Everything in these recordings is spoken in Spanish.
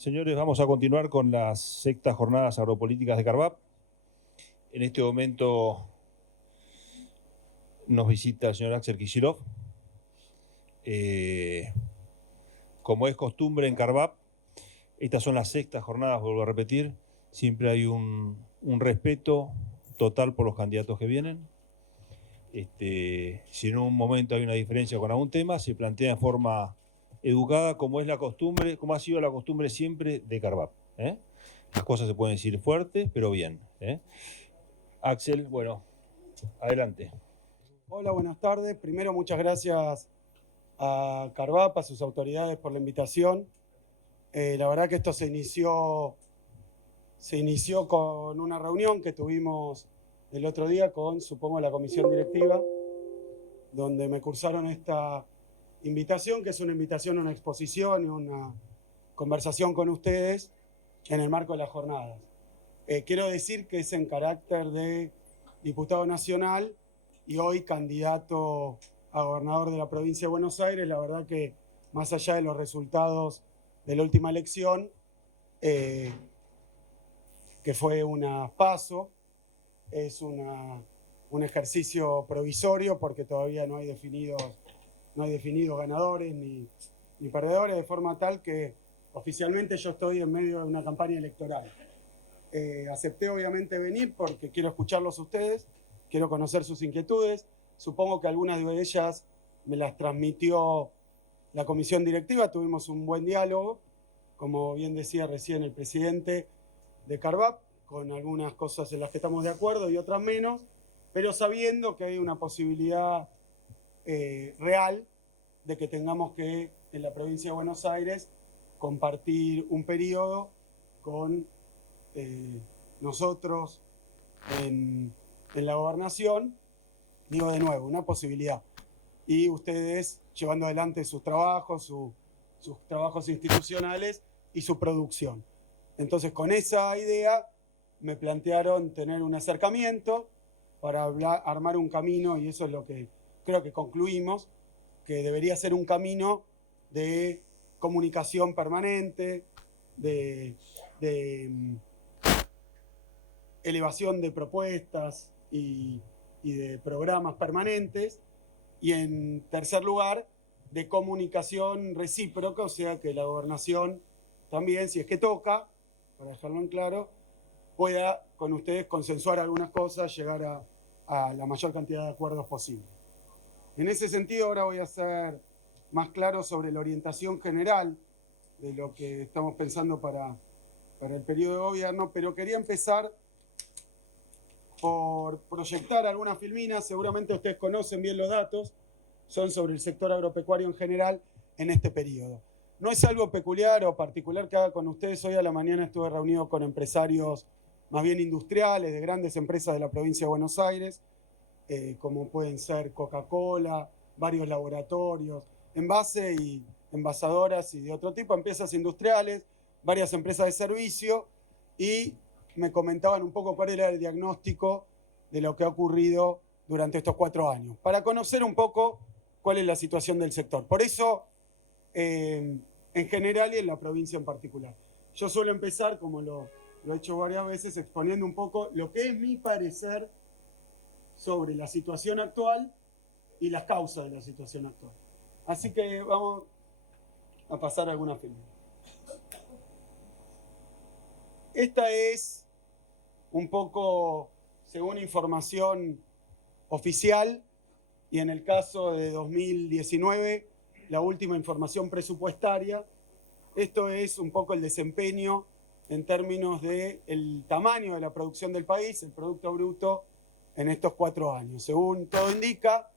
Señores, vamos a continuar con las sextas jornadas agropolíticas de CARVAP. En este momento nos visita el señor Axel Kicillof. Como es costumbre en CARVAP, estas son las sextas jornadas, vuelvo a repetir. Siempre hay un respeto total por los candidatos que vienen. Si en un momento hay una diferencia con algún tema, se plantea en forma educada, como es la costumbre, como ha sido la costumbre siempre de CARVAP. Las cosas se pueden decir fuertes, pero bien. Axel, bueno, adelante. Hola, buenas tardes. Primero, muchas gracias a CARVAP, a sus autoridades por la invitación. La verdad que esto se inició con una reunión que tuvimos el otro día con, supongo, la comisión directiva, donde me cursaron esta invitación, que es una invitación a una exposición y una conversación con ustedes en el marco de las jornadas. Quiero decir que es en carácter de diputado nacional y hoy candidato a gobernador de la provincia de Buenos Aires. La verdad que más allá de los resultados de la última elección, que fue una PASO, es un ejercicio provisorio porque todavía no hay definidos ganadores ni perdedores, de forma tal que oficialmente yo estoy en medio de una campaña electoral. Acepté obviamente venir porque quiero escucharlos a ustedes, quiero conocer sus inquietudes. Supongo que algunas de ellas me las transmitió la comisión directiva, tuvimos un buen diálogo, como bien decía recién el presidente de CARVAP, con algunas cosas en las que estamos de acuerdo y otras menos, pero sabiendo que hay una posibilidad real de que tengamos que, en la provincia de Buenos Aires, compartir un periodo con nosotros en la gobernación. Digo de nuevo, una posibilidad. Y ustedes llevando adelante sus trabajos institucionales y su producción. Entonces, con esa idea me plantearon tener un acercamiento para armar un camino, y eso es lo que creo que concluimos, que debería ser un camino de comunicación permanente, de elevación de propuestas y de programas permanentes, y en tercer lugar, de comunicación recíproca, o sea que la gobernación también, si es que toca, para dejarlo en claro, pueda con ustedes consensuar algunas cosas, llegar a la mayor cantidad de acuerdos posible. En ese sentido, ahora voy a ser más claro sobre la orientación general de lo que estamos pensando para el periodo de gobierno, pero quería empezar por proyectar algunas filminas. Seguramente ustedes conocen bien los datos, son sobre el sector agropecuario en general en este periodo. No es algo peculiar o particular que haga con ustedes. Hoy a la mañana estuve reunido con empresarios más bien industriales de grandes empresas de la provincia de Buenos Aires, como pueden ser Coca-Cola, varios laboratorios, envase y envasadoras y de otro tipo, empresas industriales, varias empresas de servicio, y me comentaban un poco cuál era el diagnóstico de lo que ha ocurrido durante estos 4 años, para conocer un poco cuál es la situación del sector. Por eso, en general y en la provincia en particular. Yo suelo empezar, como lo he hecho varias veces, exponiendo un poco lo que es mi parecer sobre la situación actual y las causas de la situación actual. Así que vamos a pasar a alguna filma. Esta es un poco, según información oficial, y en el caso de 2019, la última información presupuestaria. Esto es un poco el desempeño en términos del tamaño de la producción del país, el Producto Bruto, en estos 4 años. Según todo indica,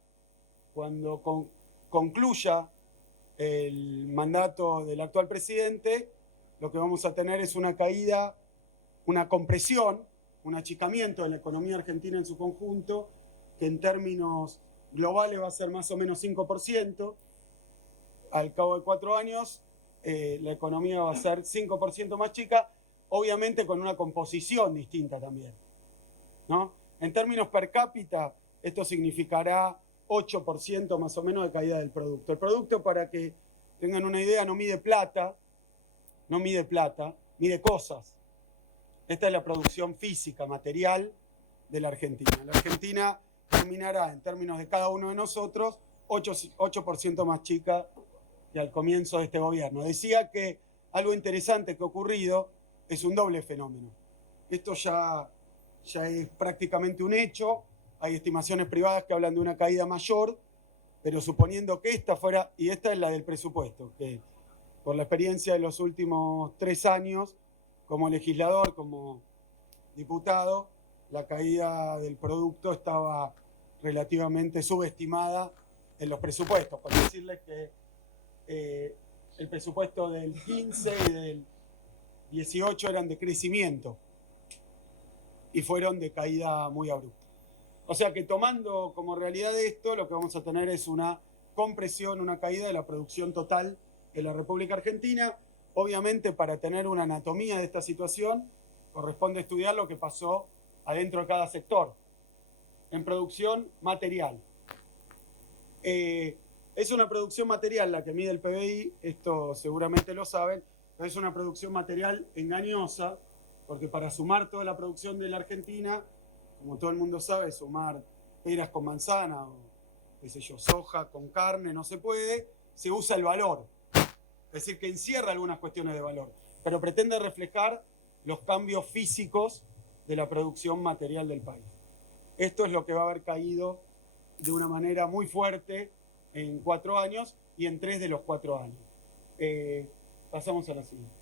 cuando concluya el mandato del actual presidente, lo que vamos a tener es una caída, una compresión, un achicamiento de la economía argentina en su conjunto, que en términos globales va a ser más o menos 5%. Al cabo de 4 años, la economía va a ser 5% más chica, obviamente con una composición distinta también, ¿no? En términos per cápita, esto significará 8% más o menos de caída del producto. El producto, para que tengan una idea, no mide plata, no mide plata, mide cosas. Esta es la producción física, material de la Argentina. La Argentina terminará, en términos de cada uno de nosotros, 8% más chica que al comienzo de este gobierno. Decía que algo interesante que ha ocurrido es un doble fenómeno. Esto ya es prácticamente un hecho. Hay estimaciones privadas que hablan de una caída mayor, pero suponiendo que esta fuera, y esta es la del presupuesto, que por la experiencia de los últimos 3 años, como legislador, como diputado, la caída del producto estaba relativamente subestimada en los presupuestos. Por decirles que el presupuesto del 15 y del 18 eran de crecimiento y fueron de caída muy abrupta. O sea que tomando como realidad esto, lo que vamos a tener es una compresión, una caída de la producción total de la República Argentina. Obviamente, para tener una anatomía de esta situación, corresponde estudiar lo que pasó adentro de cada sector. En producción material. Es una producción material la que mide el PBI, esto seguramente lo saben, pero es una producción material engañosa, porque para sumar toda la producción de la Argentina, como todo el mundo sabe, sumar peras con manzana o, qué sé yo, soja con carne no se puede, se usa el valor. Es decir, que encierra algunas cuestiones de valor, pero pretende reflejar los cambios físicos de la producción material del país. Esto es lo que va a haber caído de una manera muy fuerte en 4 años y en 3 de los 4 años. Pasamos a la siguiente.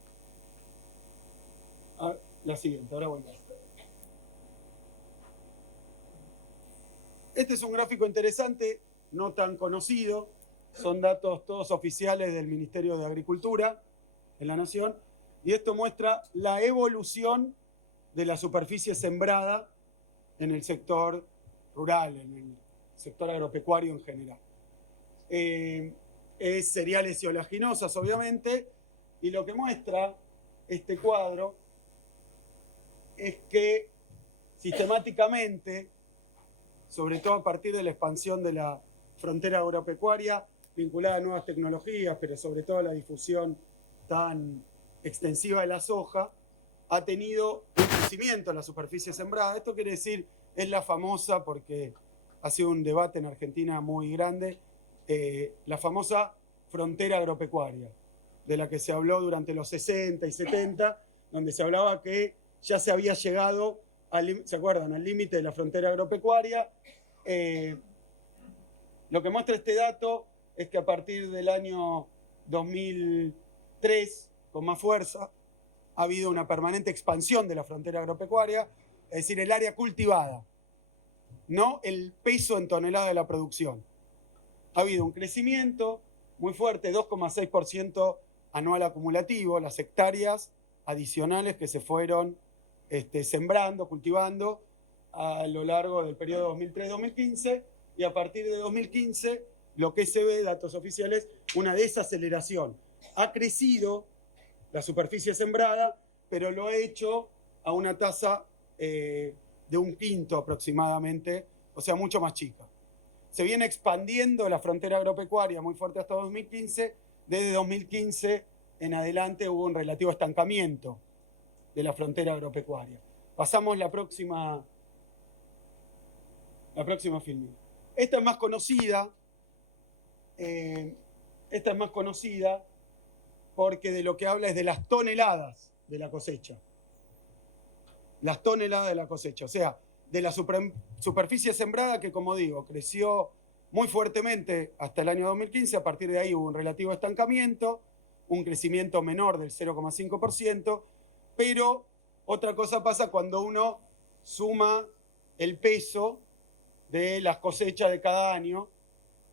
La siguiente, ahora volvemos. Este es un gráfico interesante, no tan conocido. Son datos todos oficiales del Ministerio de Agricultura en la Nación. Y esto muestra la evolución de la superficie sembrada en el sector rural, en el sector agropecuario en general. Es cereales y oleaginosas, obviamente, y lo que muestra este cuadro es que sistemáticamente, sobre todo a partir de la expansión de la frontera agropecuaria, vinculada a nuevas tecnologías, pero sobre todo a la difusión tan extensiva de la soja, ha tenido un crecimiento en la superficie sembrada. Esto quiere decir, es la famosa, porque ha sido un debate en Argentina muy grande, la famosa frontera agropecuaria, de la que se habló durante los 60 y 70, donde se hablaba que ya se había llegado, ¿se acuerdan?, al límite de la frontera agropecuaria. Lo que muestra este dato es que a partir del año 2003, con más fuerza, ha habido una permanente expansión de la frontera agropecuaria, es decir, el área cultivada, no el peso en tonelada de la producción. Ha habido un crecimiento muy fuerte, 2,6% anual acumulativo, las hectáreas adicionales que se fueron sembrando, cultivando a lo largo del periodo 2003-2015, y a partir de 2015 lo que se ve, datos oficiales, una desaceleración. Ha crecido la superficie sembrada, pero lo ha hecho a una tasa de 1/5 aproximadamente, o sea, mucho más chica. Se viene expandiendo la frontera agropecuaria muy fuerte hasta 2015. Desde 2015 en adelante hubo un relativo estancamiento de la frontera agropecuaria. Pasamos la próxima filmina. Esta es más conocida. Porque de lo que habla es de las toneladas de la cosecha. Las toneladas de la cosecha, o sea, de la superficie sembrada que, como digo, creció muy fuertemente hasta el año 2015. A partir de ahí hubo un relativo estancamiento, un crecimiento menor del 0,5%, pero otra cosa pasa cuando uno suma el peso de las cosechas de cada año,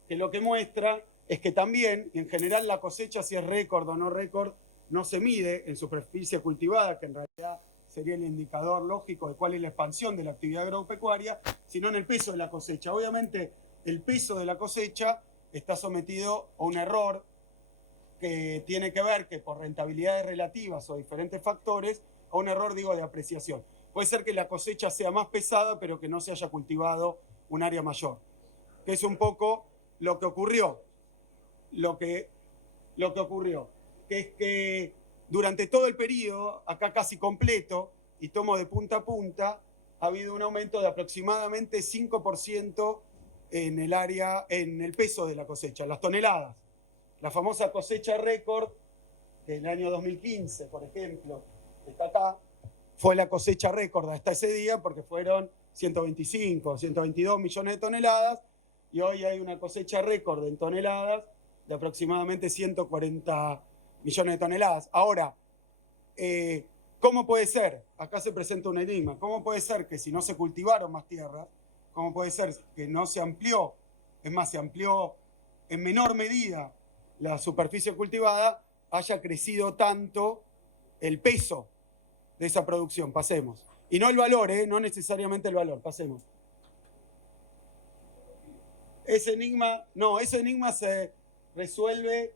que lo que muestra es que también, en general, la cosecha, si es récord o no récord, no se mide en superficie cultivada, que en realidad sería el indicador lógico de cuál es la expansión de la actividad agropecuaria, sino en el peso de la cosecha. Obviamente, el peso de la cosecha está sometido a un error que tiene que ver que por rentabilidades relativas o diferentes factores, a un error, digo, de apreciación. Puede ser que la cosecha sea más pesada, pero que no se haya cultivado un área mayor, que es un poco lo que ocurrió. Lo que ocurrió, que es que durante todo el periodo, acá casi completo, y tomo de punta a punta, ha habido un aumento de aproximadamente 5% en el peso de la cosecha, las toneladas. La famosa cosecha récord del año 2015, por ejemplo, que está acá, fue la cosecha récord hasta ese día porque fueron 125, 122 millones de toneladas, y hoy hay una cosecha récord en toneladas de aproximadamente 140 millones de toneladas. Ahora, ¿cómo puede ser? Acá se presenta un enigma. ¿Cómo puede ser que si no se cultivaron más tierras, cómo puede ser que no se amplió, es más, se amplió en menor medida la superficie cultivada, haya crecido tanto el peso de esa producción? Pasemos. Y no el valor, no necesariamente el valor. Pasemos. Ese enigma se resuelve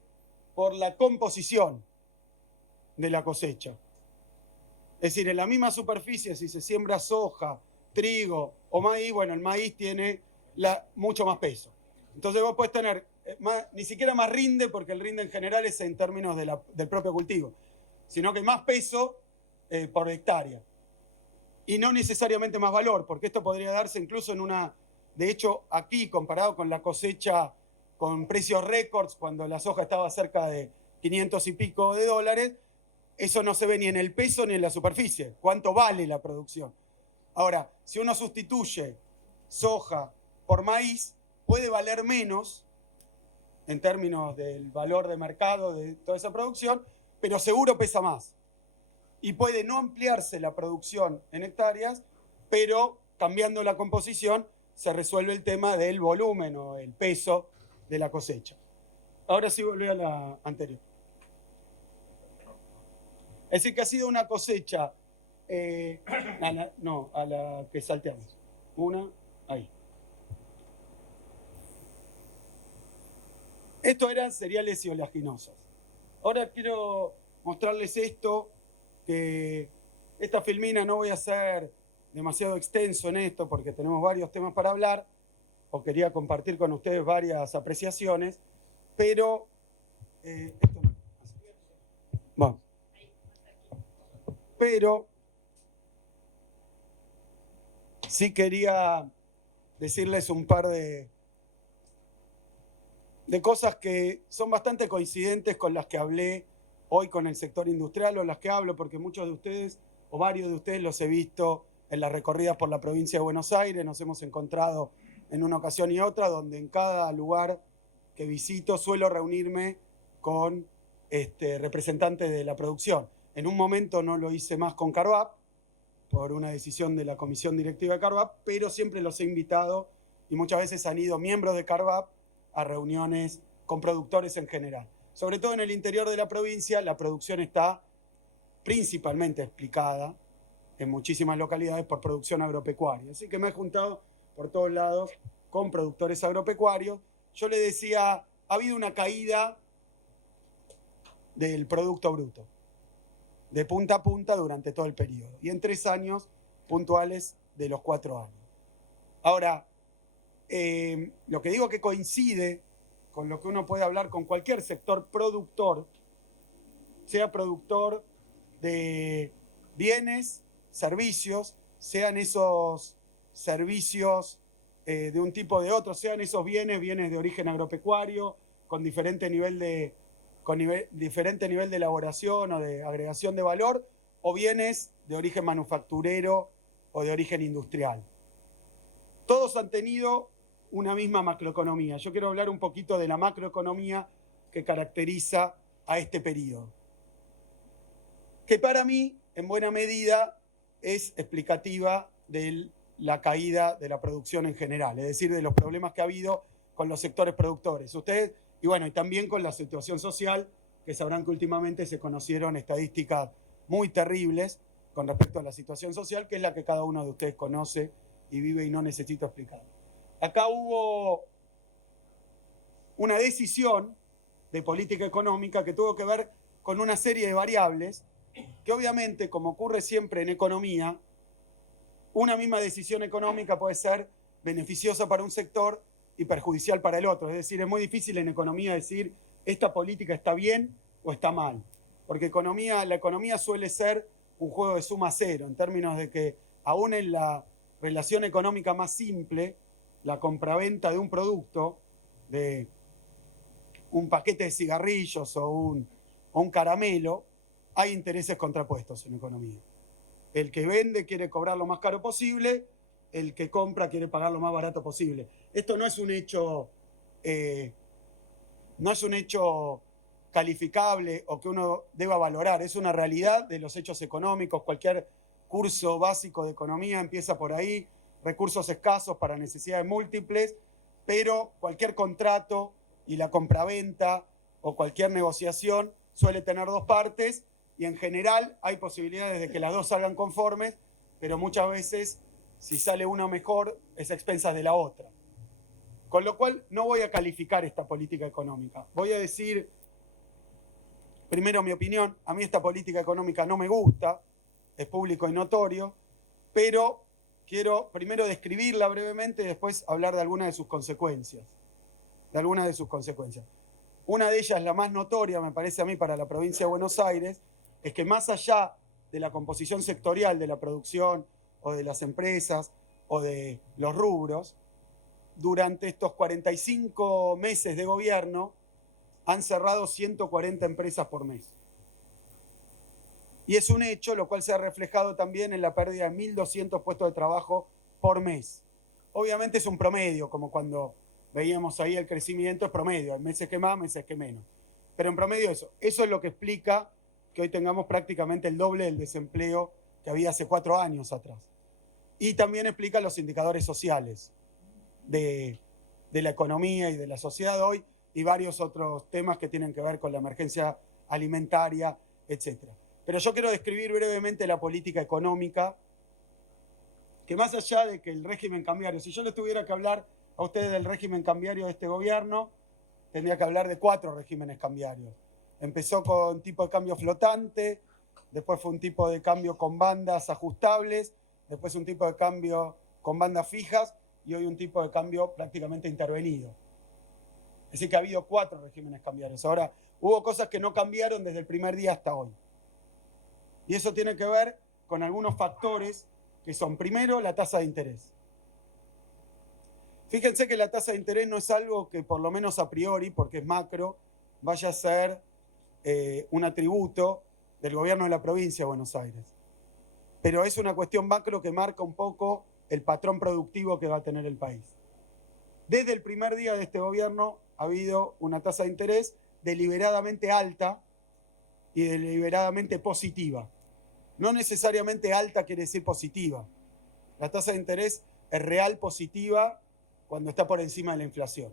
por la composición de la cosecha. Es decir, en la misma superficie, si se siembra soja, trigo o maíz, bueno, el maíz tiene mucho más peso. Entonces vos podés tener, ni siquiera más rinde, porque el rinde en general es en términos del propio cultivo, sino que más peso por hectárea. Y no necesariamente más valor, porque esto podría darse incluso en una... De hecho, aquí, comparado con la cosecha con precios récords, cuando la soja estaba cerca de 500 y pico de dólares, eso no se ve ni en el peso ni en la superficie. ¿Cuánto vale la producción? Ahora, si uno sustituye soja por maíz, puede valer menos en términos del valor de mercado de toda esa producción, pero seguro pesa más. Y puede no ampliarse la producción en hectáreas, pero cambiando la composición se resuelve el tema del volumen o el peso de la cosecha. Ahora sí volví a la anterior. Es decir, que ha sido una cosecha, a la que salteamos. Ahí. Esto eran cereales y oleaginosas. Ahora quiero mostrarles esto, que esta filmina no voy a ser demasiado extenso en esto porque tenemos varios temas para hablar, o quería compartir con ustedes varias apreciaciones, pero esto no. Bueno. Pero sí quería decirles un par de cosas que son bastante coincidentes con las que hablé hoy con el sector industrial, o las que hablo porque muchos de ustedes, o varios de ustedes, los he visto en las recorridas por la provincia de Buenos Aires. Nos hemos encontrado en una ocasión y otra, donde en cada lugar que visito suelo reunirme con representantes de la producción. En un momento no lo hice más con Carvap, por una decisión de la comisión directiva de Carvap, pero siempre los he invitado, y muchas veces han ido miembros de Carvap a reuniones con productores en general. Sobre todo en el interior de la provincia, la producción está principalmente explicada en muchísimas localidades por producción agropecuaria. Así que me he juntado por todos lados con productores agropecuarios. Yo les decía, ha habido una caída del Producto Bruto, de punta a punta durante todo el periodo, y en 3 años puntuales de los 4 años. Ahora, lo que digo que coincide con lo que uno puede hablar con cualquier sector productor, sea productor de bienes, servicios, sean esos servicios de un tipo o de otro, sean esos bienes de origen agropecuario, con diferente nivel de elaboración o de agregación de valor, o bienes de origen manufacturero o de origen industrial. Todos han tenido una misma macroeconomía. Yo quiero hablar un poquito de la macroeconomía que caracteriza a este periodo, que para mí, en buena medida, es explicativa de la caída de la producción en general, es decir, de los problemas que ha habido con los sectores productores. Ustedes, y bueno, y también con la situación social, que sabrán que últimamente se conocieron estadísticas muy terribles con respecto a la situación social, que es la que cada uno de ustedes conoce y vive y no necesito explicar. Acá hubo una decisión de política económica que tuvo que ver con una serie de variables que, obviamente, como ocurre siempre en economía, una misma decisión económica puede ser beneficiosa para un sector y perjudicial para el otro. Es decir, es muy difícil en economía decir esta política está bien o está mal. porque la economía suele ser un juego de suma cero, en términos de que aún en la relación económica más simple, la compraventa de un producto, de un paquete de cigarrillos o un caramelo, hay intereses contrapuestos en economía. El que vende quiere cobrar lo más caro posible, el que compra quiere pagar lo más barato posible. Esto no es un hecho calificable o que uno deba valorar, es una realidad de los hechos económicos. Cualquier curso básico de economía empieza por ahí, recursos escasos para necesidades múltiples, pero cualquier contrato y la compraventa o cualquier negociación suele tener dos partes y en general hay posibilidades de que las dos salgan conformes, pero muchas veces si sale una mejor es a expensas de la otra. Con lo cual no voy a calificar esta política económica. Voy a decir, primero mi opinión, a mí esta política económica no me gusta, es público y notorio, pero quiero primero describirla brevemente y después hablar de algunas de sus consecuencias. Una de ellas, la más notoria, me parece a mí, para la provincia de Buenos Aires, es que más allá de la composición sectorial de la producción o de las empresas o de los rubros, durante estos 45 meses de gobierno han cerrado 140 empresas por mes. Y es un hecho, lo cual se ha reflejado también en la pérdida de 1.200 puestos de trabajo por mes. Obviamente es un promedio, como cuando veíamos ahí el crecimiento, es promedio, hay meses que más, meses que menos. Pero en promedio eso es lo que explica que hoy tengamos prácticamente el doble del desempleo que había hace 4 años atrás. Y también explica los indicadores sociales de la economía y de la sociedad hoy y varios otros temas que tienen que ver con la emergencia alimentaria, etc. Pero yo quiero describir brevemente la política económica, que más allá de que el régimen cambiario, si yo les tuviera que hablar a ustedes del régimen cambiario de este gobierno, tendría que hablar de 4 regímenes cambiarios. Empezó con tipo de cambio flotante, después fue un tipo de cambio con bandas ajustables, después un tipo de cambio con bandas fijas y hoy un tipo de cambio prácticamente intervenido. Es decir, que ha habido 4 regímenes cambiarios. Ahora, hubo cosas que no cambiaron desde el primer día hasta hoy. Y eso tiene que ver con algunos factores que son, primero, la tasa de interés. Fíjense que la tasa de interés no es algo que, por lo menos a priori, porque es macro, vaya a ser un atributo del gobierno de la provincia de Buenos Aires. Pero es una cuestión macro que marca un poco el patrón productivo que va a tener el país. Desde el primer día de este gobierno ha habido una tasa de interés deliberadamente alta y deliberadamente positiva. No necesariamente alta quiere decir positiva. La tasa de interés es real positiva cuando está por encima de la inflación.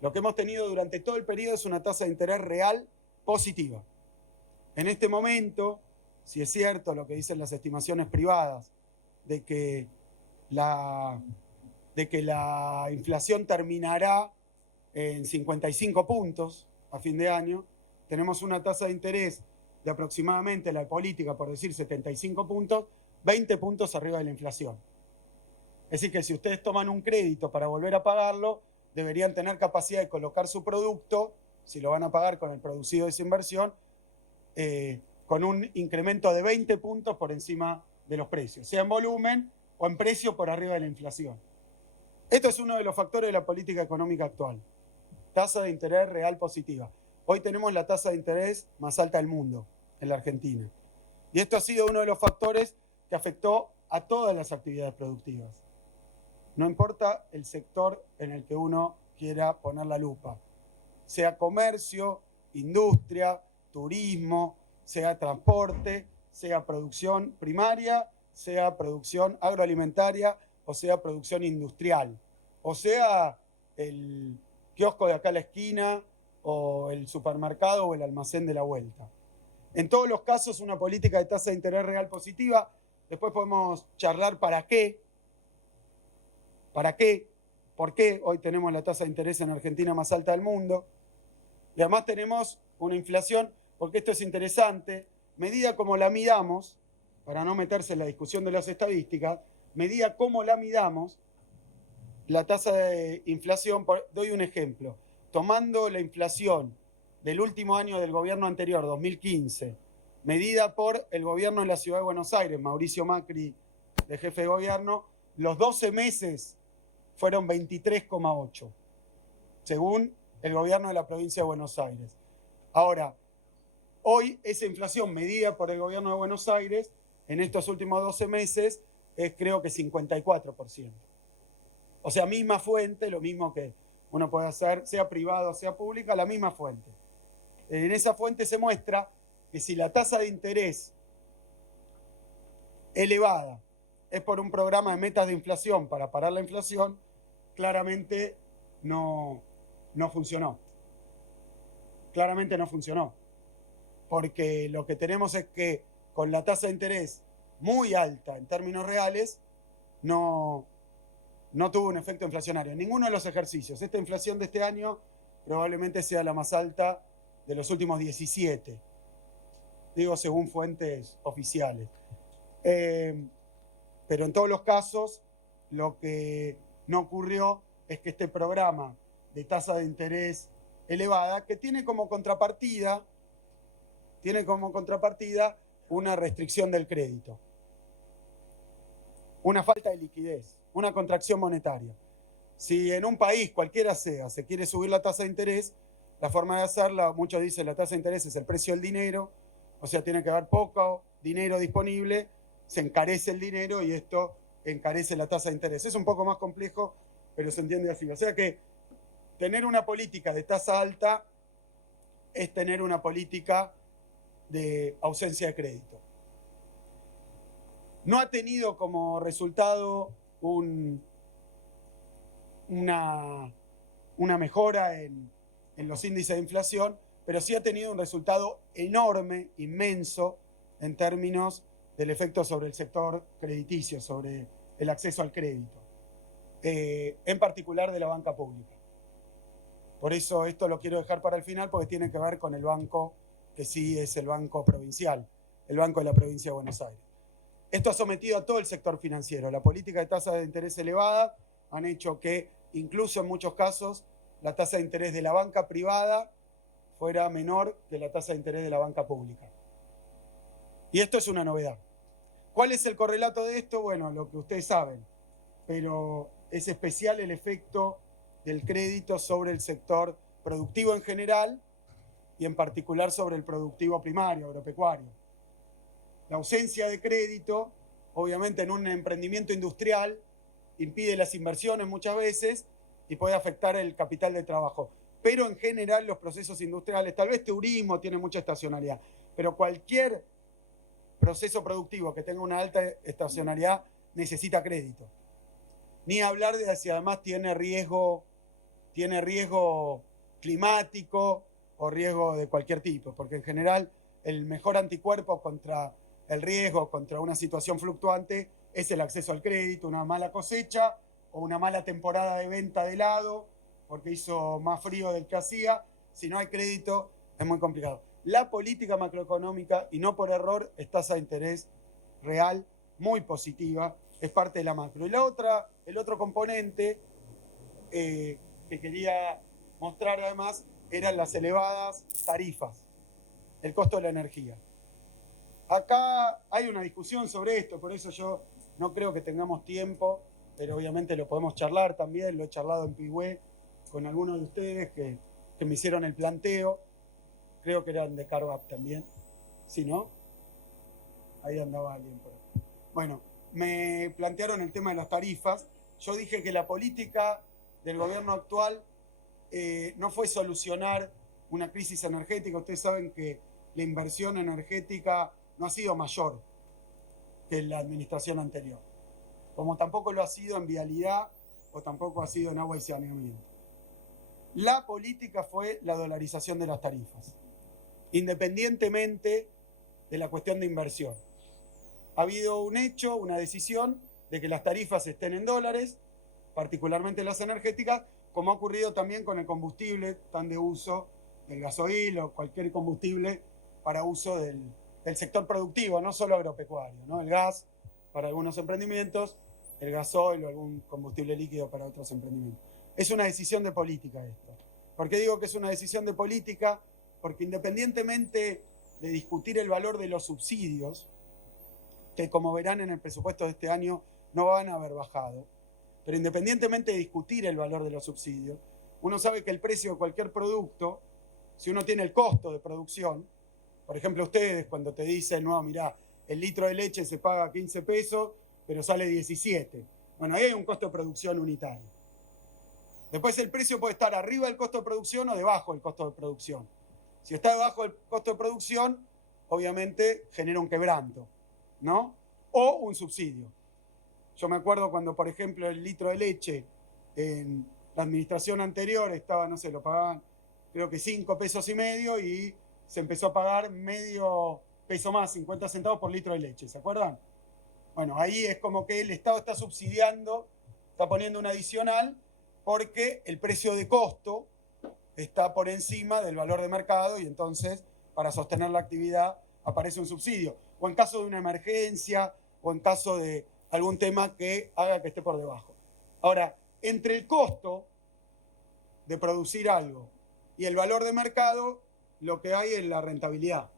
Lo que hemos tenido durante todo el periodo es una tasa de interés real positiva. En este momento, si es cierto lo que dicen las estimaciones privadas, de que la inflación terminará en 55 puntos a fin de año, tenemos una tasa de interés de aproximadamente, la política, por decir 75 puntos, 20 puntos arriba de la inflación. Es decir, que si ustedes toman un crédito para volver a pagarlo, deberían tener capacidad de colocar su producto, si lo van a pagar con el producido de esa inversión, con un incremento de 20 puntos por encima de los precios, sea en volumen o en precio por arriba de la inflación. Esto es uno de los factores de la política económica actual. Tasa de interés real positiva. Hoy tenemos la tasa de interés más alta del mundo, en la Argentina. Y esto ha sido uno de los factores que afectó a todas las actividades productivas. No importa el sector en el que uno quiera poner la lupa. Sea comercio, industria, turismo, sea transporte, sea producción primaria, sea producción agroalimentaria o sea producción industrial, o sea el kiosco de acá a la esquina o el supermercado o el almacén de la vuelta. En todos los casos, una política de tasa de interés real positiva. Después podemos charlar para qué, por qué hoy tenemos la tasa de interés en Argentina más alta del mundo. Y además tenemos una inflación, porque esto es interesante, medida como la midamos, para no meterse en la discusión de las estadísticas, medida como la midamos, la tasa de inflación, doy un ejemplo, tomando la inflación del último año del gobierno anterior, 2015, medida por el gobierno de la Ciudad de Buenos Aires, Mauricio Macri, de jefe de gobierno, los 12 meses fueron 23,8, según el gobierno de la provincia de Buenos Aires. Ahora, hoy esa inflación medida por el gobierno de Buenos Aires en estos últimos 12 meses es creo que 54%. O sea, misma fuente, lo mismo que uno puede hacer, sea privado, sea pública, la misma fuente. En esa fuente se muestra que si la tasa de interés elevada es por un programa de metas de inflación para parar la inflación, claramente no funcionó. Claramente no funcionó. Porque lo que tenemos es que con la tasa de interés muy alta en términos reales, no tuvo un efecto inflacionario en ninguno de los ejercicios. Esta inflación de este año probablemente sea la más alta de los últimos 17, digo según fuentes oficiales. Pero en todos los casos, lo que no ocurrió es que este programa de tasa de interés elevada, que tiene como contrapartida una restricción del crédito, una falta de liquidez, una contracción monetaria. Si en un país, cualquiera sea, se quiere subir la tasa de interés, la forma de hacerla, muchos dicen la tasa de interés es el precio del dinero, o sea, tiene que haber poco dinero disponible, se encarece el dinero y esto encarece la tasa de interés. Es un poco más complejo, pero se entiende así. O sea que tener una política de tasa alta es tener una política de ausencia de crédito. No ha tenido como resultado una mejora en los índices de inflación, pero sí ha tenido un resultado enorme, inmenso, en términos del efecto sobre el sector crediticio, sobre el acceso al crédito, en particular de la banca pública. Por eso esto lo quiero dejar para el final, porque tiene que ver con el banco que sí es el banco provincial, el Banco de la Provincia de Buenos Aires. Esto ha sometido a todo el sector financiero. La política de tasas de interés elevada han hecho que, incluso en muchos casos, la tasa de interés de la banca privada fuera menor que la tasa de interés de la banca pública. Y esto es una novedad. ¿Cuál es el correlato de esto? Bueno, lo que ustedes saben, pero es especial el efecto del crédito sobre el sector productivo en general y en particular sobre el productivo primario, agropecuario. La ausencia de crédito, obviamente en un emprendimiento industrial, impide las inversiones muchas veces y puede afectar el capital de trabajo. Pero en general los procesos industriales, tal vez turismo tiene mucha estacionalidad, pero cualquier proceso productivo que tenga una alta estacionalidad necesita crédito. Ni hablar de si además tiene riesgo climático o riesgo de cualquier tipo, porque en general el mejor anticuerpo contra el riesgo, contra una situación fluctuante, es el acceso al crédito, una mala cosecha o una mala temporada de venta de helado, porque hizo más frío del que hacía. Si no hay crédito, es muy complicado. La política macroeconómica, y no por error, es tasa de interés real muy positiva, es parte de la macro. Y el otro componente que quería mostrar además eran las elevadas tarifas, el costo de la energía. Acá hay una discusión sobre esto, por eso yo no creo que tengamos tiempo, pero obviamente lo podemos charlar también, lo he charlado en Pigüé con algunos de ustedes que me hicieron el planteo, creo que eran de Carvap también, ¿sí, no? Ahí andaba alguien por ahí. Bueno, me plantearon el tema de las tarifas, yo dije que la política del gobierno actual no fue solucionar una crisis energética. Ustedes saben que la inversión energética no ha sido mayor que en la administración anterior, como tampoco lo ha sido en vialidad o tampoco ha sido en agua y saneamiento. La política fue la dolarización de las tarifas, independientemente de la cuestión de inversión. Ha habido un hecho, una decisión de que las tarifas estén en dólares, particularmente las energéticas, como ha ocurrido también con el combustible tan de uso, el gasoil o cualquier combustible para uso del sector productivo, no solo agropecuario, ¿no? El gas para algunos emprendimientos, el gasoil o algún combustible líquido para otros emprendimientos. Es una decisión de política esto. ¿Por qué digo que es una decisión de política? porque independientemente de discutir el valor de los subsidios, que como verán en el presupuesto de este año no van a haber bajado, pero independientemente de discutir el valor de los subsidios, uno sabe que el precio de cualquier producto, si uno tiene el costo de producción, por ejemplo ustedes cuando te dicen, no, mirá, el litro de leche se paga 15 pesos, pero sale 17. Bueno, ahí hay un costo de producción unitario. Después el precio puede estar arriba del costo de producción o debajo del costo de producción. Si está debajo del costo de producción, obviamente genera un quebranto, ¿no? O un subsidio. Yo me acuerdo cuando, por ejemplo, el litro de leche en la administración anterior estaba, no sé, lo pagaban creo que 5 pesos y medio y se empezó a pagar medio peso más, 50 centavos por litro de leche, ¿se acuerdan? Bueno, ahí es como que el Estado está subsidiando, está poniendo un adicional porque el precio de costo está por encima del valor de mercado y entonces para sostener la actividad aparece un subsidio. O en caso de una emergencia o en caso de algún tema que haga que esté por debajo. Ahora, entre el costo de producir algo y el valor de mercado, lo que hay es la rentabilidad.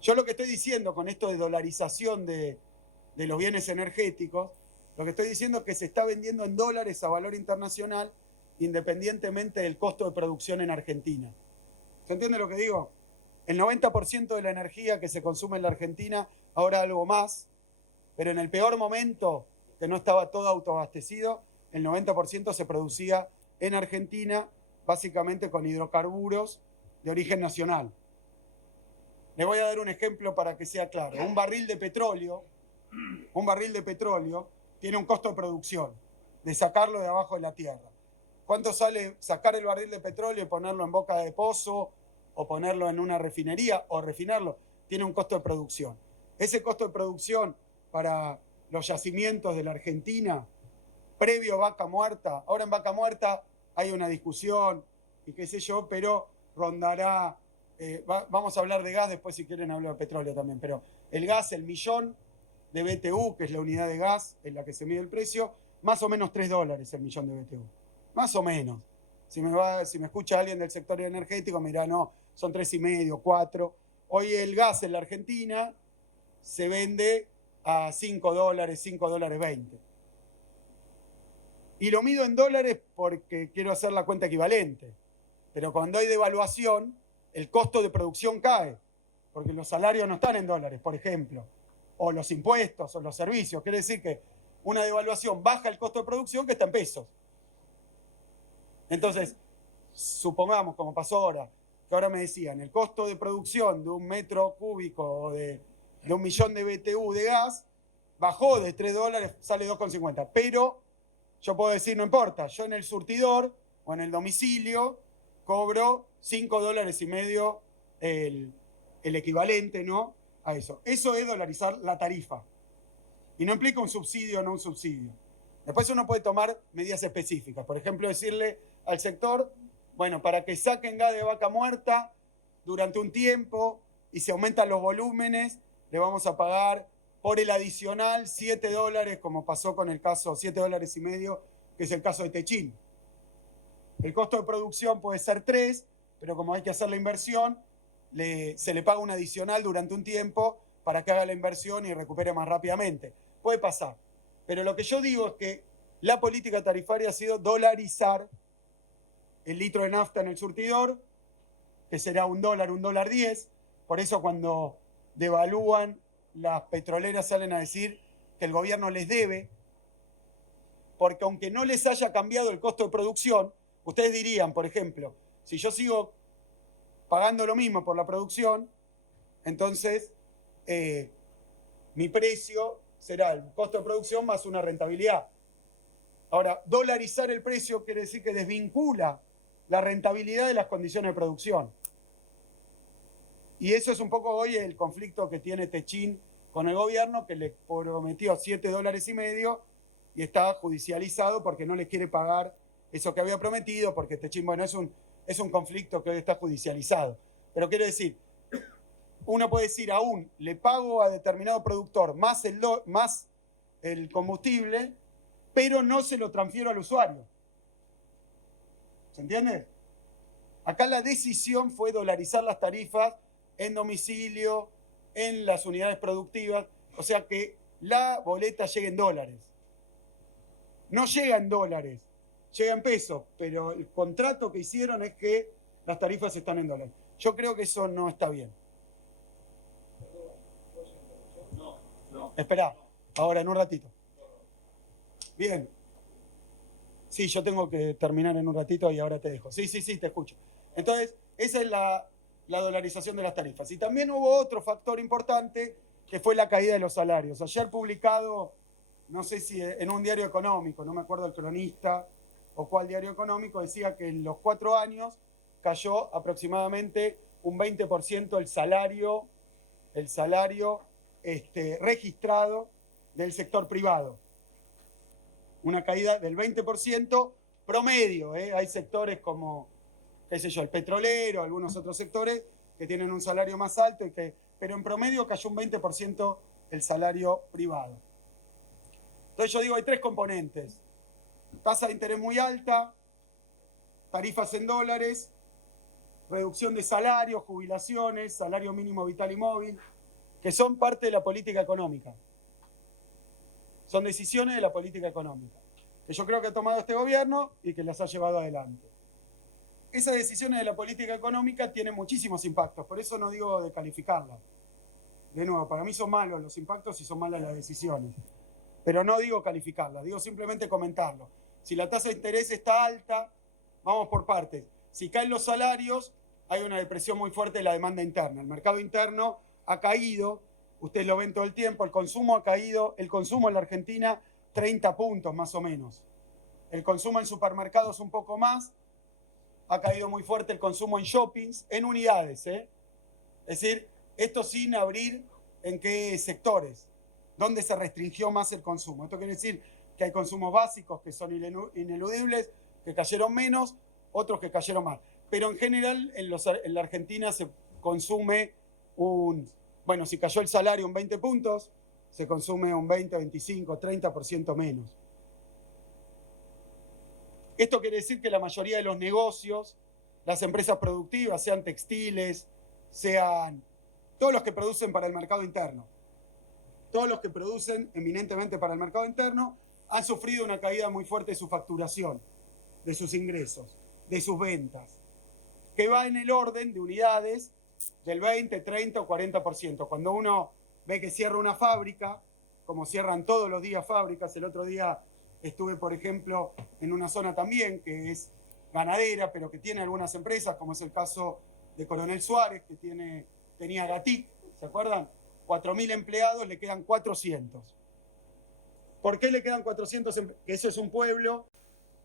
Yo lo que estoy diciendo con esto de dolarización de los bienes energéticos, lo que estoy diciendo es que se está vendiendo en dólares a valor internacional independientemente del costo de producción en Argentina. ¿Se entiende lo que digo? El 90% de la energía que se consume en la Argentina, ahora algo más, pero en el peor momento, que no estaba todo autoabastecido, el 90% se producía en Argentina, básicamente con hidrocarburos de origen nacional. Le voy a dar un ejemplo para que sea claro. Un barril de petróleo tiene un costo de producción, de sacarlo de abajo de la tierra. ¿Cuánto sale sacar el barril de petróleo y ponerlo en boca de pozo o ponerlo en una refinería o refinarlo? Tiene un costo de producción. Ese costo de producción para los yacimientos de la Argentina, previo Vaca Muerta, ahora en Vaca Muerta hay una discusión y qué sé yo, pero rondará, vamos a hablar de gas, después si quieren hablar de petróleo también, pero el gas, el millón de BTU, que es la unidad de gas en la que se mide el precio, más o menos $3 el millón de BTU. Más o menos. Si me escucha alguien del sector energético, me dirá, no, son 3,5, 4. Hoy el gas en la Argentina se vende a $5, $5.20. Y lo mido en dólares porque quiero hacer la cuenta equivalente. Pero cuando hay devaluación, el costo de producción cae, porque los salarios no están en dólares, por ejemplo, o los impuestos, o los servicios. Quiere decir que una devaluación baja el costo de producción que está en pesos. Entonces, supongamos, como pasó ahora, que ahora me decían, el costo de producción de un metro cúbico o de 1 millón de BTU de gas bajó de $3, sale 2,50. Pero yo puedo decir, no importa, yo en el surtidor o en el domicilio cobro $5.50 el equivalente, ¿no? A eso. Eso es dolarizar la tarifa. Y no implica un subsidio o no un subsidio. Después uno puede tomar medidas específicas. Por ejemplo, decirle al sector, bueno, para que saquen gas de Vaca Muerta durante un tiempo y se aumentan los volúmenes, le vamos a pagar por el adicional $7, como pasó con el caso $7.50, que es el caso de Techín. El costo de producción puede ser 3, pero como hay que hacer la inversión, se le paga un adicional durante un tiempo para que haga la inversión y recupere más rápidamente. Puede pasar. Pero lo que yo digo es que la política tarifaria ha sido dolarizar el litro de nafta en el surtidor, que será $1, $1.10. Por eso cuando devalúan, las petroleras salen a decir que el gobierno les debe, porque aunque no les haya cambiado el costo de producción, ustedes dirían, por ejemplo, si yo sigo pagando lo mismo por la producción, entonces mi precio será el costo de producción más una rentabilidad. Ahora, dolarizar el precio quiere decir que desvincula la rentabilidad de las condiciones de producción. Y eso es un poco hoy el conflicto que tiene Techín con el gobierno, que le prometió $7.50 y está judicializado porque no les quiere pagar eso que había prometido, porque Techín, bueno, es un conflicto que hoy está judicializado. Pero quiero decir, uno puede decir, aún le pago a determinado productor más el combustible, pero no se lo transfiero al usuario. ¿Se entiende? Acá la decisión fue dolarizar las tarifas en domicilio, en las unidades productivas, o sea que la boleta llegue en dólares. No llega en dólares, llega en pesos, pero el contrato que hicieron es que las tarifas están en dólares. Yo creo que eso no está bien. Esperá, ahora en un ratito. Bien. Sí, yo tengo que terminar en un ratito y ahora te dejo. Sí, te escucho. Entonces, esa es la dolarización de las tarifas. Y también hubo otro factor importante que fue la caída de los salarios. Ayer publicado, no sé si en un diario económico, no me acuerdo el cronista o cuál diario económico, decía que en los 4 años cayó aproximadamente un 20% el salario registrado del sector privado. Una caída del 20% promedio. Hay sectores como, qué sé yo, el petrolero, algunos otros sectores que tienen un salario más alto, pero en promedio cayó un 20% el salario privado. Entonces yo digo, hay 3 componentes. Tasa de interés muy alta, tarifas en dólares, reducción de salarios, jubilaciones, salario mínimo vital y móvil, que son parte de la política económica. Son decisiones de la política económica, que yo creo que ha tomado este gobierno y que las ha llevado adelante. Esas decisiones de la política económica tienen muchísimos impactos, por eso no digo de calificarlas. De nuevo, para mí son malos los impactos y son malas las decisiones. Pero no digo calificarlas, digo simplemente comentarlo. Si la tasa de interés está alta, vamos por partes. Si caen los salarios, hay una depresión muy fuerte de la demanda interna. El mercado interno ha caído, ustedes lo ven todo el tiempo, el consumo ha caído, el consumo en la Argentina 30 puntos más o menos. El consumo en supermercados un poco más, ha caído muy fuerte el consumo en shoppings, en unidades. Es decir, esto sin abrir en qué sectores, dónde se restringió más el consumo. Esto quiere decir que hay consumos básicos que son ineludibles, que cayeron menos, otros que cayeron más. Pero en general en la Argentina se consume bueno, si cayó el salario un 20 puntos, se consume un 20, 25, 30% menos. Esto quiere decir que la mayoría de los negocios, las empresas productivas, sean textiles, sean todos los que producen para el mercado interno, todos los que producen eminentemente para el mercado interno, han sufrido una caída muy fuerte de su facturación, de sus ingresos, de sus ventas, que va en el orden de unidades del 20, 30 o 40%. Cuando uno ve que cierra una fábrica, como cierran todos los días fábricas, el otro día estuve, por ejemplo, en una zona también que es ganadera, pero que tiene algunas empresas, como es el caso de Coronel Suárez, que tenía Gatic, ¿se acuerdan? 4.000 empleados, le quedan 400. ¿Por qué le quedan 400? Que eso es un pueblo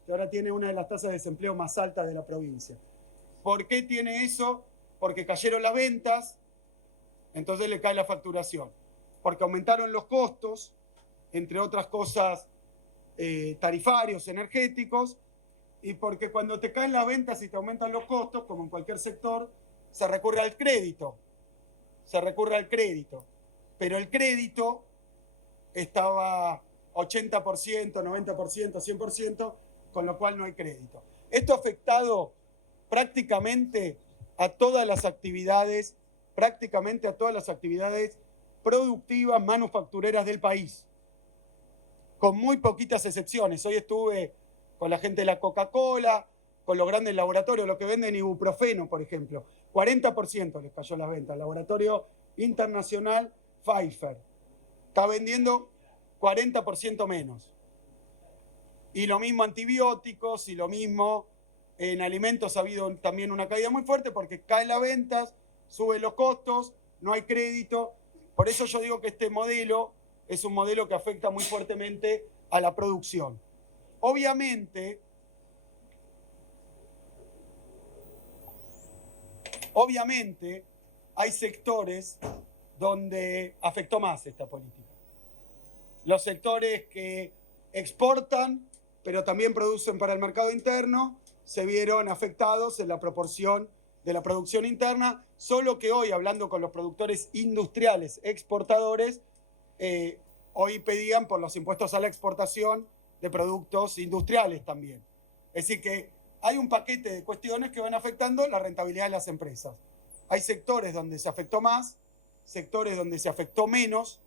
que ahora tiene una de las tasas de desempleo más altas de la provincia. ¿Por qué tiene eso? Porque cayeron las ventas, entonces le cae la facturación. Porque aumentaron los costos, entre otras cosas tarifarios, energéticos, y porque cuando te caen las ventas y te aumentan los costos, como en cualquier sector, se recurre al crédito. Pero el crédito estaba 80%, 90%, 100%, con lo cual no hay crédito. Esto ha afectado prácticamente a todas las actividades productivas, manufactureras del país, con muy poquitas excepciones. Hoy estuve con la gente de la Coca-Cola, con los grandes laboratorios, los que venden ibuprofeno, por ejemplo. 40% les cayó las ventas. El laboratorio internacional Pfizer está vendiendo 40% menos. Y lo mismo antibióticos, y lo mismo en alimentos ha habido también una caída muy fuerte porque caen las ventas, suben los costos, no hay crédito. Por eso yo digo que este modelo es un modelo que afecta muy fuertemente a la producción. Obviamente hay sectores donde afectó más esta política. Los sectores que exportan, pero también producen para el mercado interno, se vieron afectados en la proporción de la producción interna, solo que hoy, hablando con los productores industriales exportadores, hoy pedían por los impuestos a la exportación de productos industriales también. Es decir que hay un paquete de cuestiones que van afectando la rentabilidad de las empresas. Hay sectores donde se afectó más, sectores donde se afectó menos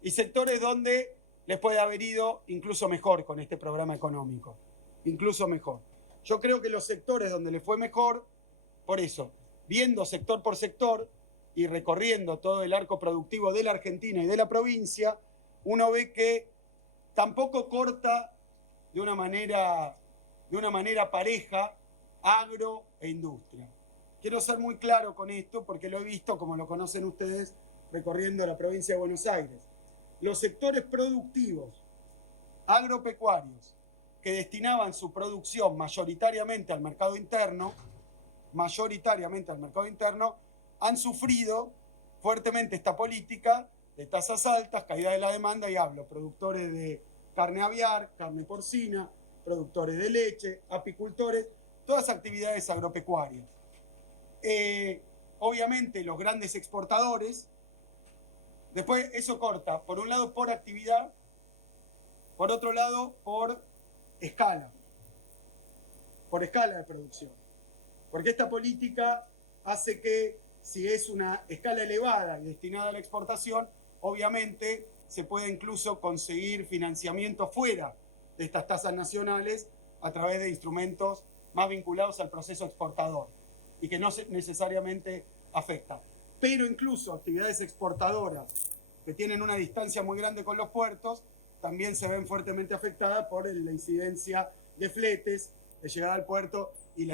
y sectores donde les puede haber ido incluso mejor con este programa económico, incluso mejor. Yo creo que los sectores donde les fue mejor, por eso, viendo sector por sector y recorriendo todo el arco productivo de la Argentina y de la provincia, uno ve que tampoco corta de una manera pareja agro e industria. Quiero ser muy claro con esto porque lo he visto, como lo conocen ustedes, recorriendo la provincia de Buenos Aires. Los sectores productivos agropecuarios que destinaban su producción mayoritariamente al mercado interno, han sufrido fuertemente esta política de tasas altas, caída de la demanda, y hablo productores de carne aviar, carne porcina, productores de leche, apicultores, todas actividades agropecuarias. Obviamente los grandes exportadores, después eso corta, por un lado por actividad, por otro lado por escala de producción. Porque esta política hace que si es una escala elevada y destinada a la exportación, obviamente se puede incluso conseguir financiamiento fuera de estas tasas nacionales a través de instrumentos más vinculados al proceso exportador y que no necesariamente afecta. Pero incluso actividades exportadoras que tienen una distancia muy grande con los puertos también se ven fuertemente afectadas por la incidencia de fletes, de llegada al puerto y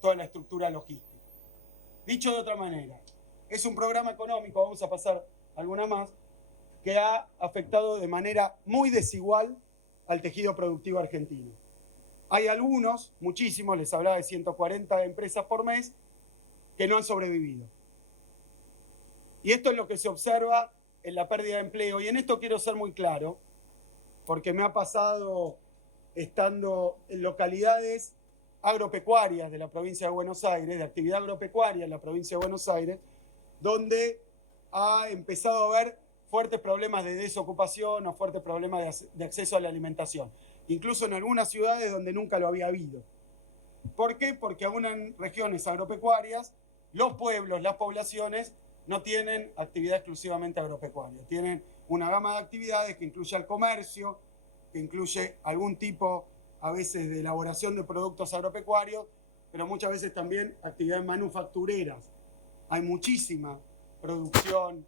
toda la estructura logística. Dicho de otra manera, es un programa económico, vamos a pasar alguna más, que ha afectado de manera muy desigual al tejido productivo argentino. Hay algunos, muchísimos, les hablaba de 140 empresas por mes, que no han sobrevivido. Y esto es lo que se observa en la pérdida de empleo. Y en esto quiero ser muy claro, porque me ha pasado estando en localidades agropecuarias de la provincia de Buenos Aires, de actividad agropecuaria en la provincia de Buenos Aires, donde ha empezado a haber fuertes problemas de desocupación o fuertes problemas de acceso a la alimentación. Incluso en algunas ciudades donde nunca lo había habido. ¿Por qué? Porque aún en regiones agropecuarias, los pueblos, las poblaciones, no tienen actividad exclusivamente agropecuaria. Tienen una gama de actividades que incluye el comercio, que incluye algún tipo, a veces, de elaboración de productos agropecuarios, pero muchas veces también actividades manufactureras. Hay muchísima producción,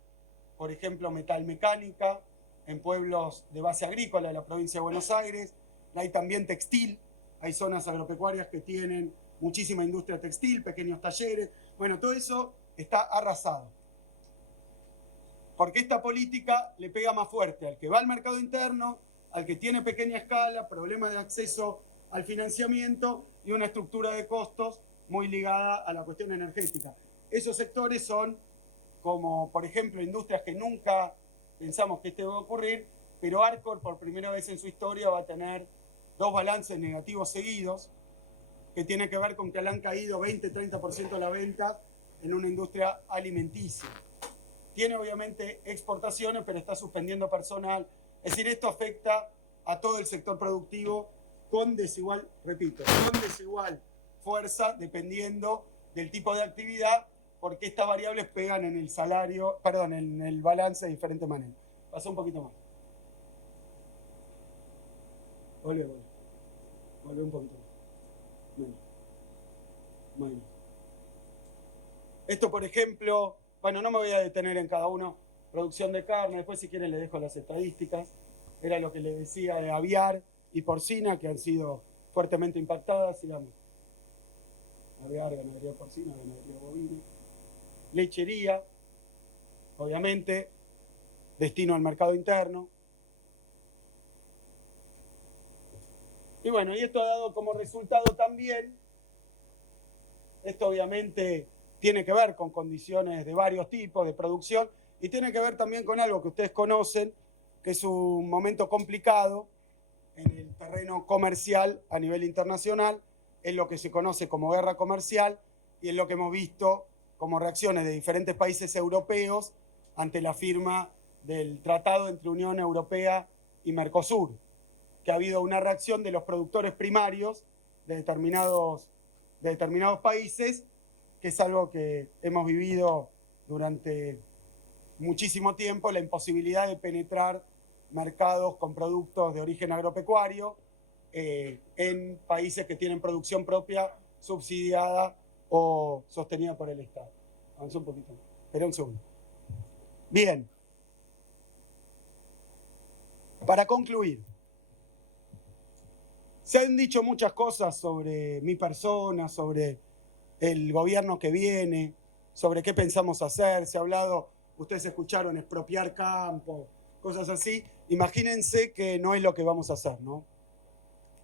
por ejemplo, metalmecánica, en pueblos de base agrícola de la provincia de Buenos Aires. Hay también textil, hay zonas agropecuarias que tienen muchísima industria textil, pequeños talleres. Bueno, todo eso está arrasado. Porque esta política le pega más fuerte al que va al mercado interno, al que tiene pequeña escala, problemas de acceso al financiamiento y una estructura de costos muy ligada a la cuestión energética. Esos sectores son como, por ejemplo, industrias que nunca pensamos que esto iba a ocurrir, pero Arcor por primera vez en su historia va a tener 2 balances negativos seguidos, que tiene que ver con que le han caído 20-30% las ventas en una industria alimenticia. Tiene obviamente exportaciones, pero está suspendiendo personal. Es decir, esto afecta a todo el sector productivo con desigual, repito, con desigual fuerza dependiendo del tipo de actividad, porque estas variables pegan en el salario, perdón, en el balance de diferente manera. Pasó un poquito más. Volve un poquito más. Bueno. Esto, por ejemplo, bueno, no me voy a detener en cada uno. Producción de carne, después si quieren les dejo las estadísticas. Era lo que les decía de aviar y porcina, que han sido fuertemente impactadas, digamos. Aviar, ganadería porcina, ganadería bovina. Lechería, obviamente, destino al mercado interno. Y bueno, y esto ha dado como resultado también, esto obviamente tiene que ver con condiciones de varios tipos de producción y tiene que ver también con algo que ustedes conocen, que es un momento complicado en el terreno comercial a nivel internacional, es lo que se conoce como guerra comercial y es lo que hemos visto como reacciones de diferentes países europeos ante la firma del tratado entre Unión Europea y Mercosur, que ha habido una reacción de los productores primarios de determinados países, que es algo que hemos vivido durante muchísimo tiempo, la imposibilidad de penetrar mercados con productos de origen agropecuario en países que tienen producción propia subsidiada o sostenida por el Estado. Avanza un poquito. Espera un segundo. Bien. Para concluir, se han dicho muchas cosas sobre mi persona, sobre el gobierno que viene, sobre qué pensamos hacer. Se ha hablado, ustedes escucharon, expropiar campo, cosas así. Imagínense que no es lo que vamos a hacer, ¿no?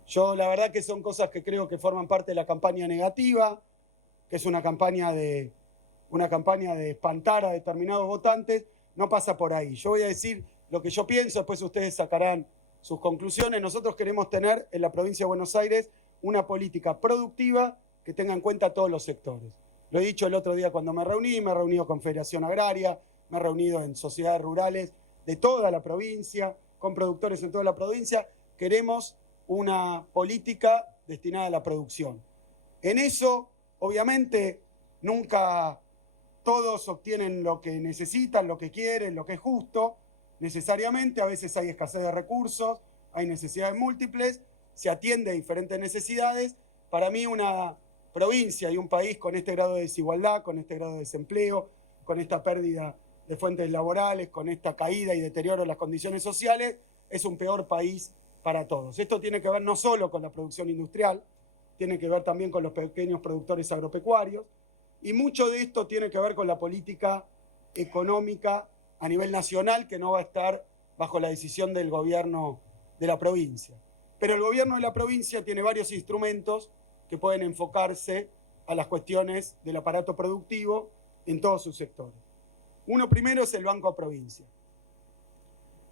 Yo la verdad que son cosas que creo que forman parte de la campaña negativa, que es una campaña de espantar a determinados votantes. No pasa por ahí. Yo voy a decir lo que yo pienso, después ustedes sacarán sus conclusiones. Nosotros queremos tener en la provincia de Buenos Aires una política productiva que tenga en cuenta a todos los sectores. Lo he dicho el otro día cuando me he reunido con Federación Agraria, me he reunido en sociedades rurales de toda la provincia, con productores en toda la provincia. Queremos una política destinada a la producción. En eso, obviamente, nunca todos obtienen lo que necesitan, lo que quieren, lo que es justo. Necesariamente, a veces hay escasez de recursos, hay necesidades múltiples, se atiende a diferentes necesidades. Para mí, una provincia y un país con este grado de desigualdad, con este grado de desempleo, con esta pérdida de fuentes laborales, con esta caída y deterioro de las condiciones sociales, es un peor país para todos. Esto tiene que ver no solo con la producción industrial, tiene que ver también con los pequeños productores agropecuarios, y mucho de esto tiene que ver con la política económica a nivel nacional, que no va a estar bajo la decisión del gobierno de la provincia. Pero el gobierno de la provincia tiene varios instrumentos que pueden enfocarse a las cuestiones del aparato productivo en todos sus sectores. Uno primero es el Banco Provincia.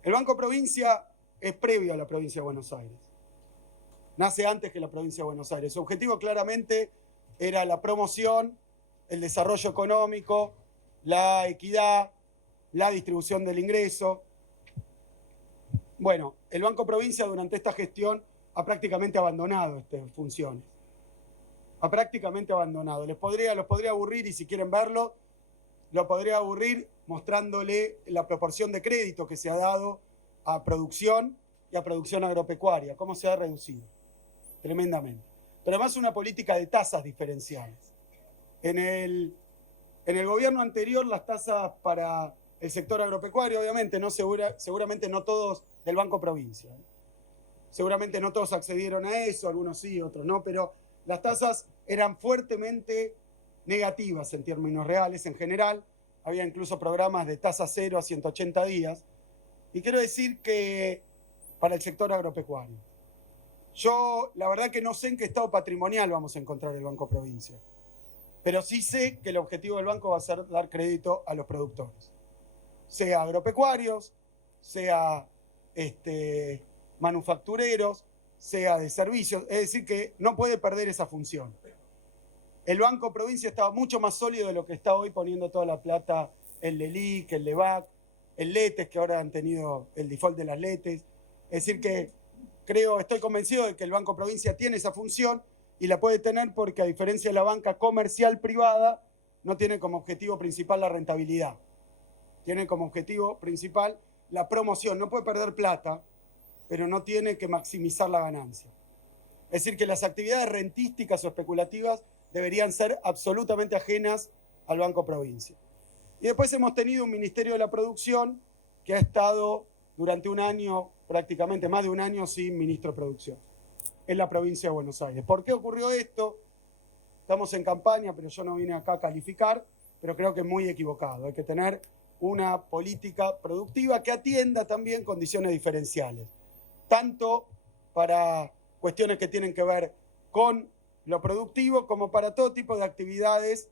El Banco Provincia es previo a la provincia de Buenos Aires. Nace antes que la provincia de Buenos Aires. Su objetivo claramente era la promoción, el desarrollo económico, la equidad, la distribución del ingreso. Bueno, el Banco Provincia durante esta gestión ha prácticamente abandonado estas funciones. Ha prácticamente abandonado. Los podría aburrir, y si quieren verlo, lo podría aburrir mostrándole la proporción de crédito que se ha dado a producción y a producción agropecuaria, cómo se ha reducido tremendamente. Pero además una política de tasas diferenciales. En el gobierno anterior, las tasas para el sector agropecuario, obviamente, seguramente no todos del Banco Provincia. Seguramente no todos accedieron a eso, algunos sí, otros no, pero las tasas eran fuertemente negativas en términos reales en general. Había incluso programas de tasa cero a 180 días. Y quiero decir que para el sector agropecuario, yo la verdad que no sé en qué estado patrimonial vamos a encontrar el Banco Provincia, pero sí sé que el objetivo del banco va a ser dar crédito a los productores, sea agropecuarios, sea manufactureros, sea de servicios. Es decir, que no puede perder esa función. El Banco Provincia estaba mucho más sólido de lo que está hoy, poniendo toda la plata el LELIC, el LEVAC, el LETES, que ahora han tenido el default de las LETES. Es decir que estoy convencido de que el Banco Provincia tiene esa función y la puede tener porque, a diferencia de la banca comercial privada, no tiene como objetivo principal la rentabilidad. Tiene como objetivo principal la promoción. No puede perder plata, pero no tiene que maximizar la ganancia. Es decir, que las actividades rentísticas o especulativas deberían ser absolutamente ajenas al Banco Provincia. Y después hemos tenido un Ministerio de la Producción que ha estado durante un año, prácticamente más de un año, sin ministro de Producción en la provincia de Buenos Aires. ¿Por qué ocurrió esto? Estamos en campaña, pero yo no vine acá a calificar, pero creo que es muy equivocado. Hay que tener una política productiva que atienda también condiciones diferenciales, tanto para cuestiones que tienen que ver con lo productivo como para todo tipo de actividades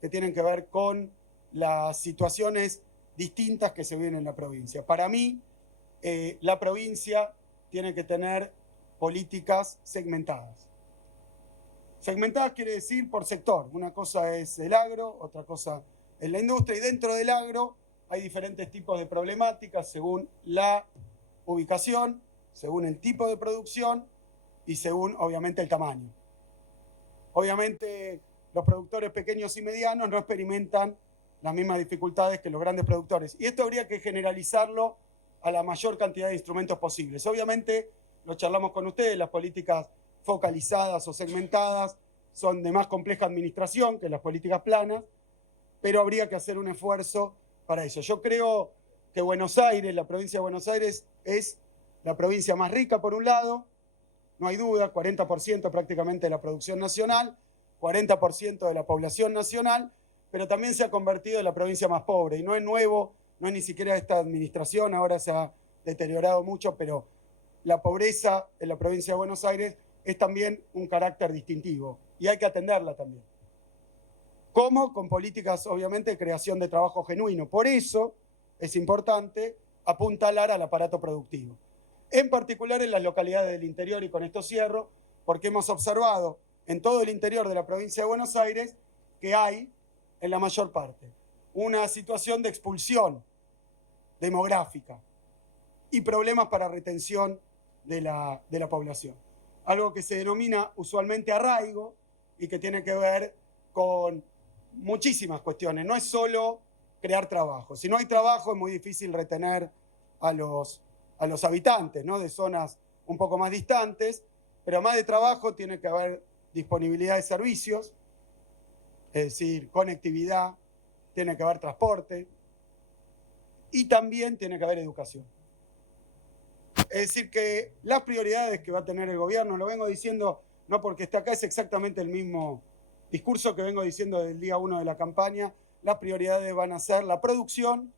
que tienen que ver con las situaciones distintas que se viven en la provincia. Para mí, la provincia tiene que tener políticas segmentadas. Segmentadas quiere decir por sector. Una cosa es el agro, otra cosa es la industria, y dentro del agro hay diferentes tipos de problemáticas según la ubicación, según el tipo de producción y según, obviamente, el tamaño. Obviamente los productores pequeños y medianos no experimentan las mismas dificultades que los grandes productores. Y esto habría que generalizarlo a la mayor cantidad de instrumentos posibles. Obviamente, lo charlamos con ustedes, las políticas focalizadas o segmentadas son de más compleja administración que las políticas planas, pero habría que hacer un esfuerzo para eso. Yo creo que Buenos Aires, la provincia de Buenos Aires, es la provincia más rica por un lado, no hay duda, 40% prácticamente de la producción nacional, 40% de la población nacional, pero también se ha convertido en la provincia más pobre. Y no es nuevo, no es ni siquiera esta administración, ahora se ha deteriorado mucho, pero la pobreza en la provincia de Buenos Aires es también un carácter distintivo y hay que atenderla también. ¿Cómo? Con políticas, obviamente, de creación de trabajo genuino. Por eso es importante apuntalar al aparato productivo. En particular en las localidades del interior, y con esto cierro, porque hemos observado en todo el interior de la provincia de Buenos Aires que hay, en la mayor parte, una situación de expulsión demográfica y problemas para retención de la población. Algo que se denomina usualmente arraigo y que tiene que ver con muchísimas cuestiones. No es solo crear trabajo. Si no hay trabajo es muy difícil retener a los habitantes, ¿no? De zonas un poco más distantes, pero además de trabajo tiene que haber disponibilidad de servicios, es decir, conectividad, tiene que haber transporte y también tiene que haber educación. Es decir, que las prioridades que va a tener el gobierno, lo vengo diciendo no porque esté acá, es exactamente el mismo discurso que vengo diciendo desde el día 1 de la campaña. Las prioridades van a ser la producción,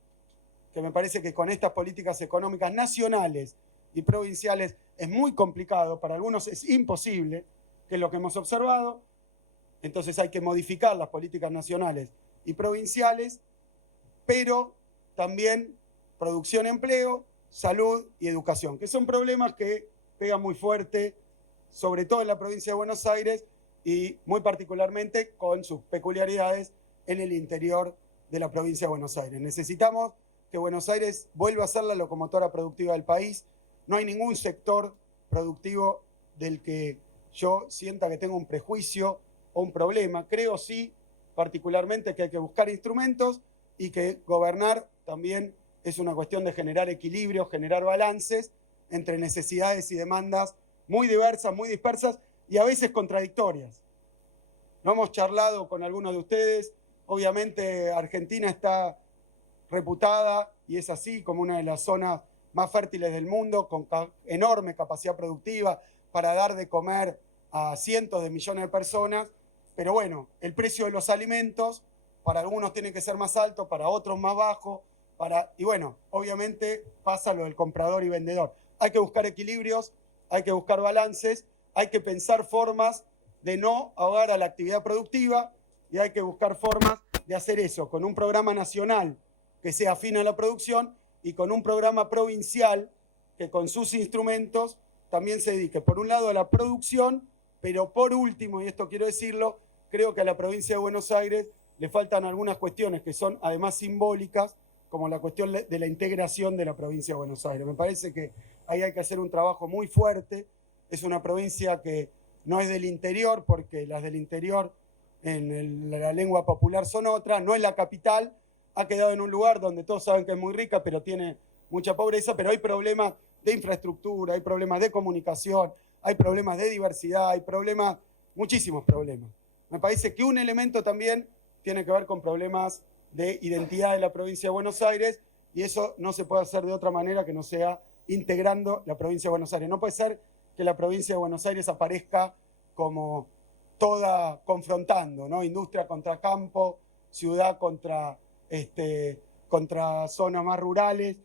que me parece que con estas políticas económicas nacionales y provinciales es muy complicado, para algunos es imposible, que es lo que hemos observado. Entonces hay que modificar las políticas nacionales y provinciales, pero también producción, empleo, salud y educación, que son problemas que pegan muy fuerte, sobre todo en la provincia de Buenos Aires y muy particularmente con sus peculiaridades en el interior de la provincia de Buenos Aires. Necesitamos que Buenos Aires vuelva a ser la locomotora productiva del país. No hay ningún sector productivo del que yo sienta que tenga un prejuicio o un problema. Creo sí, particularmente, que hay que buscar instrumentos y que gobernar también es una cuestión de generar equilibrio, generar balances entre necesidades y demandas muy diversas, muy dispersas y a veces contradictorias. Lo hemos charlado con algunos de ustedes. Obviamente Argentina está reputada, y es así, como una de las zonas más fértiles del mundo, con enorme capacidad productiva para dar de comer a cientos de millones de personas. Pero bueno, el precio de los alimentos para algunos tiene que ser más alto, para otros más bajo, y bueno, obviamente pasa lo del comprador y vendedor. Hay que buscar equilibrios, hay que buscar balances, hay que pensar formas de no ahogar a la actividad productiva y hay que buscar formas de hacer eso con un programa nacional que sea afín a la producción y con un programa provincial que con sus instrumentos también se dedique, por un lado, a la producción, pero por último, y esto quiero decirlo, creo que a la provincia de Buenos Aires le faltan algunas cuestiones que son además simbólicas, como la cuestión de la integración de la provincia de Buenos Aires. Me parece que ahí hay que hacer un trabajo muy fuerte. Es una provincia que no es del interior, porque las del interior en la lengua popular son otras, no es la capital, ha quedado en un lugar donde todos saben que es muy rica, pero tiene mucha pobreza, pero hay problemas de infraestructura, hay problemas de comunicación, hay problemas de diversidad, hay problemas, muchísimos problemas. Me parece que un elemento también tiene que ver con problemas de identidad de la provincia de Buenos Aires, y eso no se puede hacer de otra manera que no sea integrando la provincia de Buenos Aires. No puede ser que la provincia de Buenos Aires aparezca como toda confrontando, ¿no? Industria contra campo, ciudad contra zonas más rurales,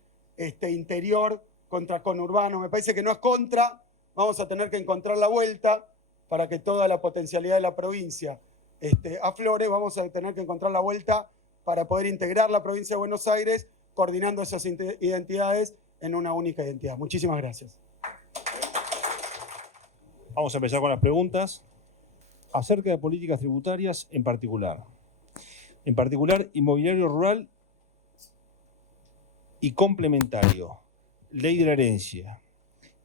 interior contra conurbano. Me parece que no es contra, vamos a tener que encontrar la vuelta para que toda la potencialidad de la provincia aflore, vamos a tener que encontrar la vuelta para poder integrar la provincia de Buenos Aires, coordinando esas identidades en una única identidad. Muchísimas gracias. Vamos a empezar con las preguntas acerca de políticas tributarias en particular. En particular, inmobiliario rural y complementario. Ley de la herencia.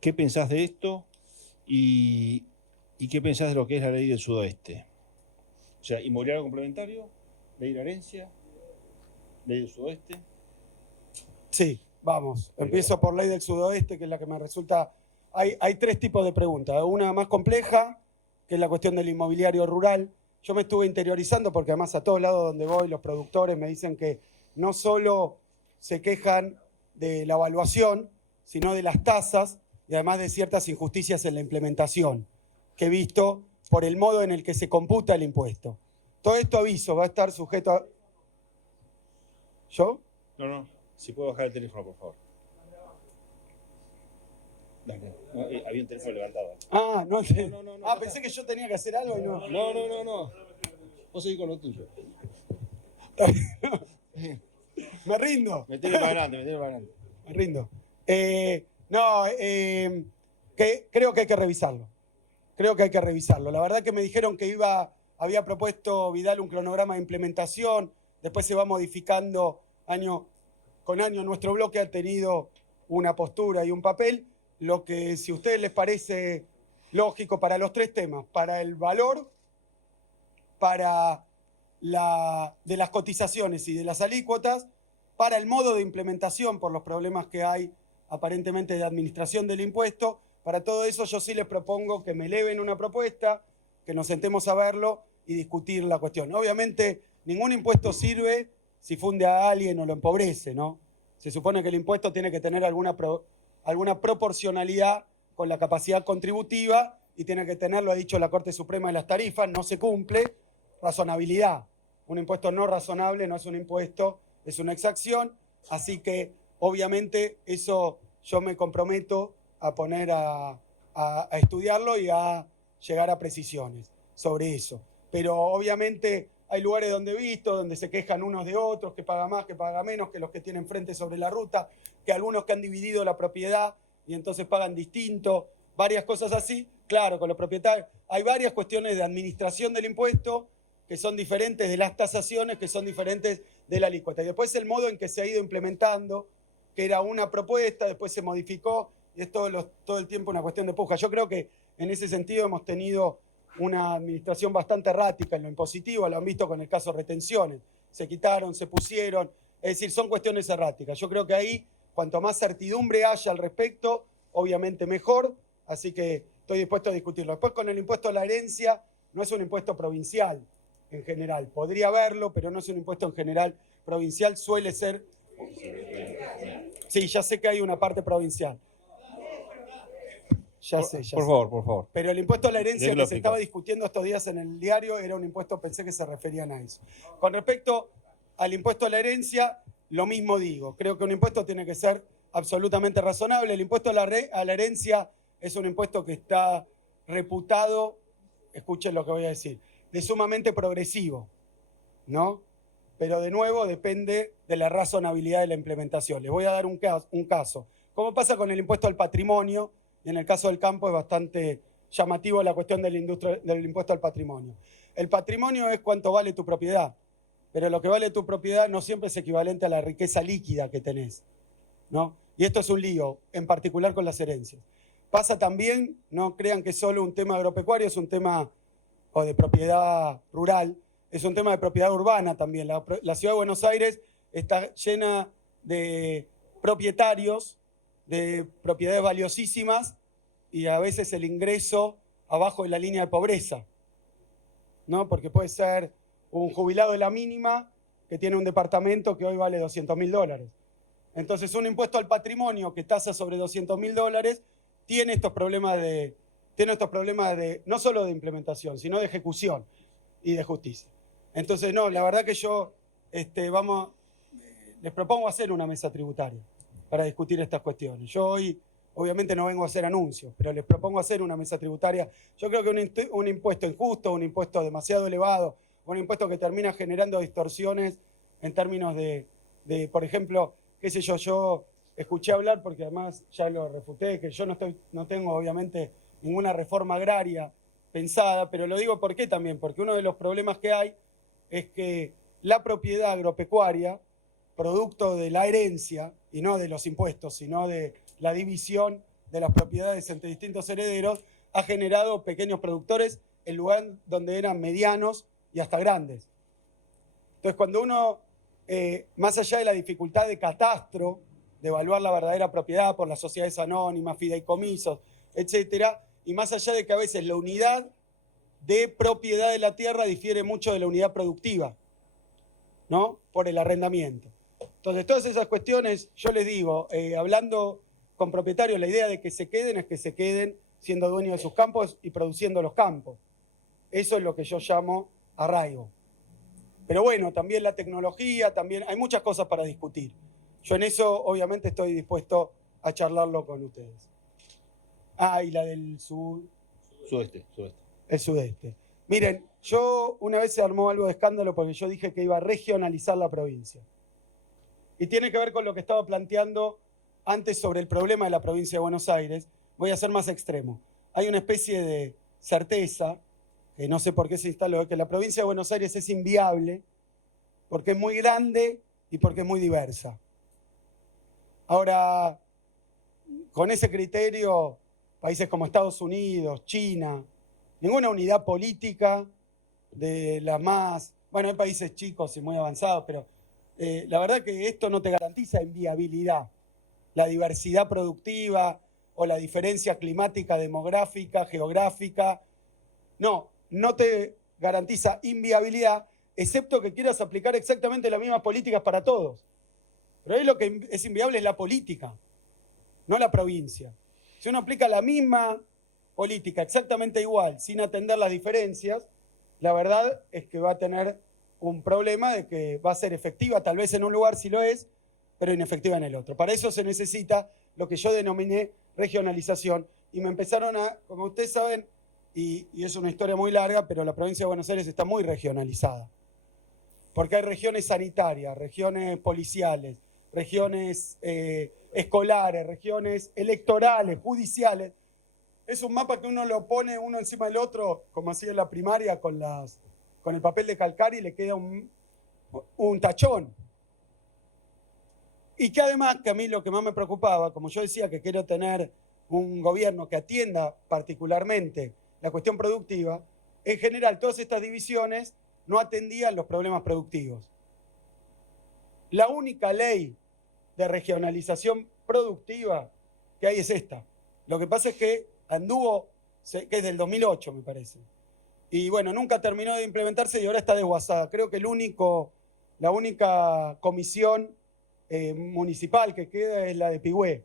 ¿Qué pensás de esto? ¿Y qué pensás de lo que es la ley del sudoeste? O sea, inmobiliario complementario, ley de la herencia, ley del sudoeste. Sí, vamos. Empiezo por ley del sudoeste, que es la que me resulta... Hay tres tipos de preguntas. Una más compleja, que es la cuestión del inmobiliario rural. Yo me estuve interiorizando porque además a todos lados donde voy los productores me dicen que no solo se quejan de la evaluación, sino de las tasas y además de ciertas injusticias en la implementación que he visto por el modo en el que se computa el impuesto. Todo esto, aviso, va a estar sujeto a... ¿Yo? No. Si puedo bajar el teléfono, por favor. Dale. No, había un teléfono levantado. Ah, no. No. Pensé que yo tenía que hacer algo y no. No. Vos seguís con lo tuyo. Me rindo. Metele para adelante. Me rindo. Creo que hay que revisarlo. La verdad que me dijeron que había propuesto Vidal un cronograma de implementación, después se va modificando año con año. Nuestro bloque ha tenido una postura y un papel, lo que si a ustedes les parece lógico para los tres temas, para el valor, para de las cotizaciones y de las alícuotas, para el modo de implementación por los problemas que hay aparentemente de administración del impuesto. Para todo eso yo sí les propongo que me eleven una propuesta, que nos sentemos a verlo y discutir la cuestión. Obviamente ningún impuesto sirve si funde a alguien o lo empobrece, ¿no? Se supone que el impuesto tiene que tener alguna proporcionalidad con la capacidad contributiva y tiene que tener, lo ha dicho la Corte Suprema de las tarifas, no se cumple, razonabilidad. Un impuesto no razonable no es un impuesto, es una exacción, así que obviamente eso yo me comprometo a poner a estudiarlo y a llegar a precisiones sobre eso. Pero obviamente hay lugares donde he visto, donde se quejan unos de otros, que paga más, que paga menos, que los que tienen frente sobre la ruta, que algunos que han dividido la propiedad y entonces pagan distinto, varias cosas así. Claro, con los propietarios hay varias cuestiones de administración del impuesto que son diferentes de las tasaciones, que son diferentes de la alícuota. Y después el modo en que se ha ido implementando, que era una propuesta, después se modificó, y es todo el tiempo una cuestión de puja. Yo creo que en ese sentido hemos tenido una administración bastante errática en lo impositivo, lo han visto con el caso retenciones. Se quitaron, se pusieron, es decir, son cuestiones erráticas. Yo creo que ahí, cuanto más certidumbre haya al respecto, obviamente mejor, así que estoy dispuesto a discutirlo. Después con el impuesto a la herencia, no es un impuesto provincial en general. Podría haberlo, pero no es un impuesto en general provincial, suele ser... Sí, ya sé que hay una parte provincial. Ya sé. Por favor. Pero el impuesto a la herencia que se estaba discutiendo estos días en el diario era un impuesto, pensé que se referían a eso. Con respecto al impuesto a la herencia, lo mismo digo. Creo que un impuesto tiene que ser absolutamente razonable. El impuesto a la herencia es un impuesto que está reputado, escuchen lo que voy a decir, de sumamente progresivo, ¿no? Pero de nuevo depende de la razonabilidad de la implementación. Les voy a dar un caso. ¿Cómo pasa con el impuesto al patrimonio? Y en el caso del campo es bastante llamativo la cuestión del impuesto al patrimonio. El patrimonio es cuánto vale tu propiedad, pero lo que vale tu propiedad no siempre es equivalente a la riqueza líquida que tenés, ¿no? Y esto es un lío, en particular con las herencias. Pasa también, no crean que es solo un tema agropecuario, es un tema o de propiedad rural, es un tema de propiedad urbana también. La ciudad de Buenos Aires está llena de propietarios de propiedades valiosísimas y a veces el ingreso abajo de la línea de pobreza, ¿no? Porque puede ser un jubilado de la mínima que tiene un departamento que hoy vale $200.000. Entonces un impuesto al patrimonio que tasa sobre $200.000 tiene estos problemas de no solo de implementación, sino de ejecución y de justicia. Entonces, no, la verdad que yo les propongo hacer una mesa tributaria para discutir estas cuestiones. Yo hoy, obviamente, no vengo a hacer anuncios, pero les propongo hacer una mesa tributaria. Yo creo que un impuesto injusto, un impuesto demasiado elevado, un impuesto que termina generando distorsiones en términos de por ejemplo, qué sé yo escuché hablar, porque además ya lo refuté, que yo no tengo, obviamente, ninguna reforma agraria pensada, pero lo digo ¿por qué también? Porque uno de los problemas que hay es que la propiedad agropecuaria, producto de la herencia, y no de los impuestos, sino de la división de las propiedades entre distintos herederos, ha generado pequeños productores en lugar donde eran medianos y y hasta grandes. Entonces, cuando uno, más allá de la dificultad de catastro, de evaluar la verdadera propiedad por las sociedades anónimas, fideicomisos, etcétera, y más allá de que a veces la unidad de propiedad de la tierra difiere mucho de la unidad productiva, ¿no? Por el arrendamiento. Entonces, todas esas cuestiones, yo les digo, hablando con propietarios, la idea de que se queden es que se queden siendo dueños de sus campos y produciendo los campos. Eso es lo que yo llamo arraigo. Pero bueno, también la tecnología, también hay muchas cosas para discutir. Yo en eso, obviamente, estoy dispuesto a charlarlo con ustedes. Ah, y la del Sudeste. el sudeste. Miren, yo una vez se armó algo de escándalo porque yo dije que iba a regionalizar la provincia. Y tiene que ver con lo que estaba planteando antes sobre el problema de la provincia de Buenos Aires. Voy a ser más extremo. Hay una especie de certeza, que no sé por qué se instaló, que la provincia de Buenos Aires es inviable porque es muy grande y porque es muy diversa. Ahora, con ese criterio, países como Estados Unidos, China, ninguna unidad política de las más... Bueno, hay países chicos y muy avanzados, pero la verdad que esto no te garantiza inviabilidad. La diversidad productiva o la diferencia climática, demográfica, geográfica, no te garantiza inviabilidad, excepto que quieras aplicar exactamente las mismas políticas para todos. Pero ahí lo que es inviable es la política, no la provincia. Si uno aplica la misma política exactamente igual, sin atender las diferencias, la verdad es que va a tener un problema de que va a ser efectiva, tal vez en un lugar sí lo es, pero inefectiva en el otro. Para eso se necesita lo que yo denominé regionalización. Y me empezaron como ustedes saben, y es una historia muy larga, pero la provincia de Buenos Aires está muy regionalizada. Porque hay regiones sanitarias, regiones policiales, regiones escolares, regiones electorales, judiciales. Es un mapa que uno lo pone uno encima del otro, como hacía en la primaria con el papel de calcar y le queda un tachón. Y que además, que a mí lo que más me preocupaba, como yo decía que quiero tener un gobierno que atienda particularmente la cuestión productiva, en general todas estas divisiones no atendían los problemas productivos. La única ley de regionalización productiva que hay es esta. Lo que pasa es que anduvo, que es del 2008 me parece, y bueno, nunca terminó de implementarse y ahora está desguazada. Creo que la única comisión municipal que queda es la de Pigüé.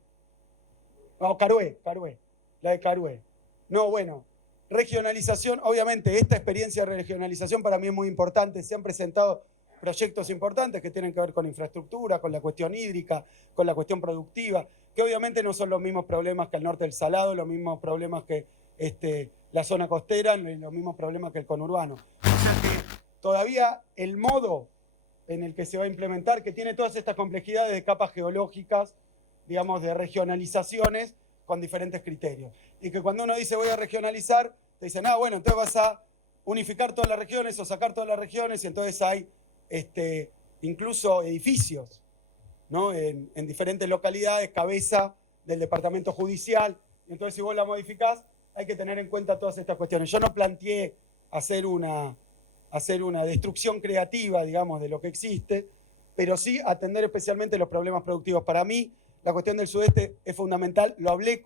No, Carué, la de Carué. No, bueno, regionalización, obviamente esta experiencia de regionalización para mí es muy importante. Se han presentado proyectos importantes que tienen que ver con infraestructura, con la cuestión hídrica, con la cuestión productiva, que obviamente no son los mismos problemas que el norte del Salado, los mismos problemas que la zona costera, los mismos problemas que el conurbano. O sea que todavía el modo en el que se va a implementar, que tiene todas estas complejidades de capas geológicas, digamos, de regionalizaciones con diferentes criterios. Y que cuando uno dice voy a regionalizar, te dicen, bueno, entonces vas a unificar todas las regiones o sacar todas las regiones, y entonces hay incluso edificios, ¿no? en diferentes localidades, cabeza del departamento judicial. Y entonces si vos la modificás, hay que tener en cuenta todas estas cuestiones. Yo no planteé hacer una destrucción creativa, digamos, de lo que existe, pero sí atender especialmente los problemas productivos. Para mí, la cuestión del sudeste es fundamental. Lo hablé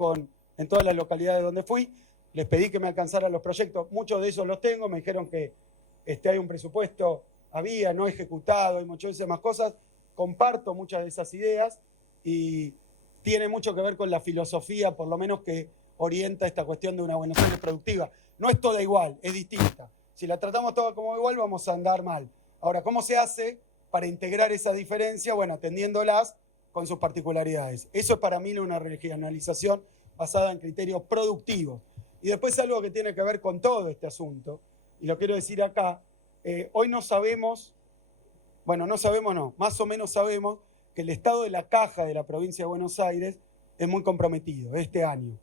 en todas las localidades donde fui, les pedí que me alcanzaran los proyectos, muchos de esos los tengo, me dijeron que hay un presupuesto, no ejecutado, hay muchas más cosas. Comparto muchas de esas ideas y tiene mucho que ver con la filosofía, por lo menos que orienta esta cuestión de una Buenos Aires productiva. No es toda igual, es distinta. Si la tratamos toda como igual, vamos a andar mal. Ahora, ¿cómo se hace para integrar esa diferencia? Bueno, atendiéndolas con sus particularidades. Eso es para mí una regionalización basada en criterios productivos. Y después algo que tiene que ver con todo este asunto, y lo quiero decir acá, hoy no sabemos, más o menos sabemos que el estado de la caja de la provincia de Buenos Aires es muy comprometido este año.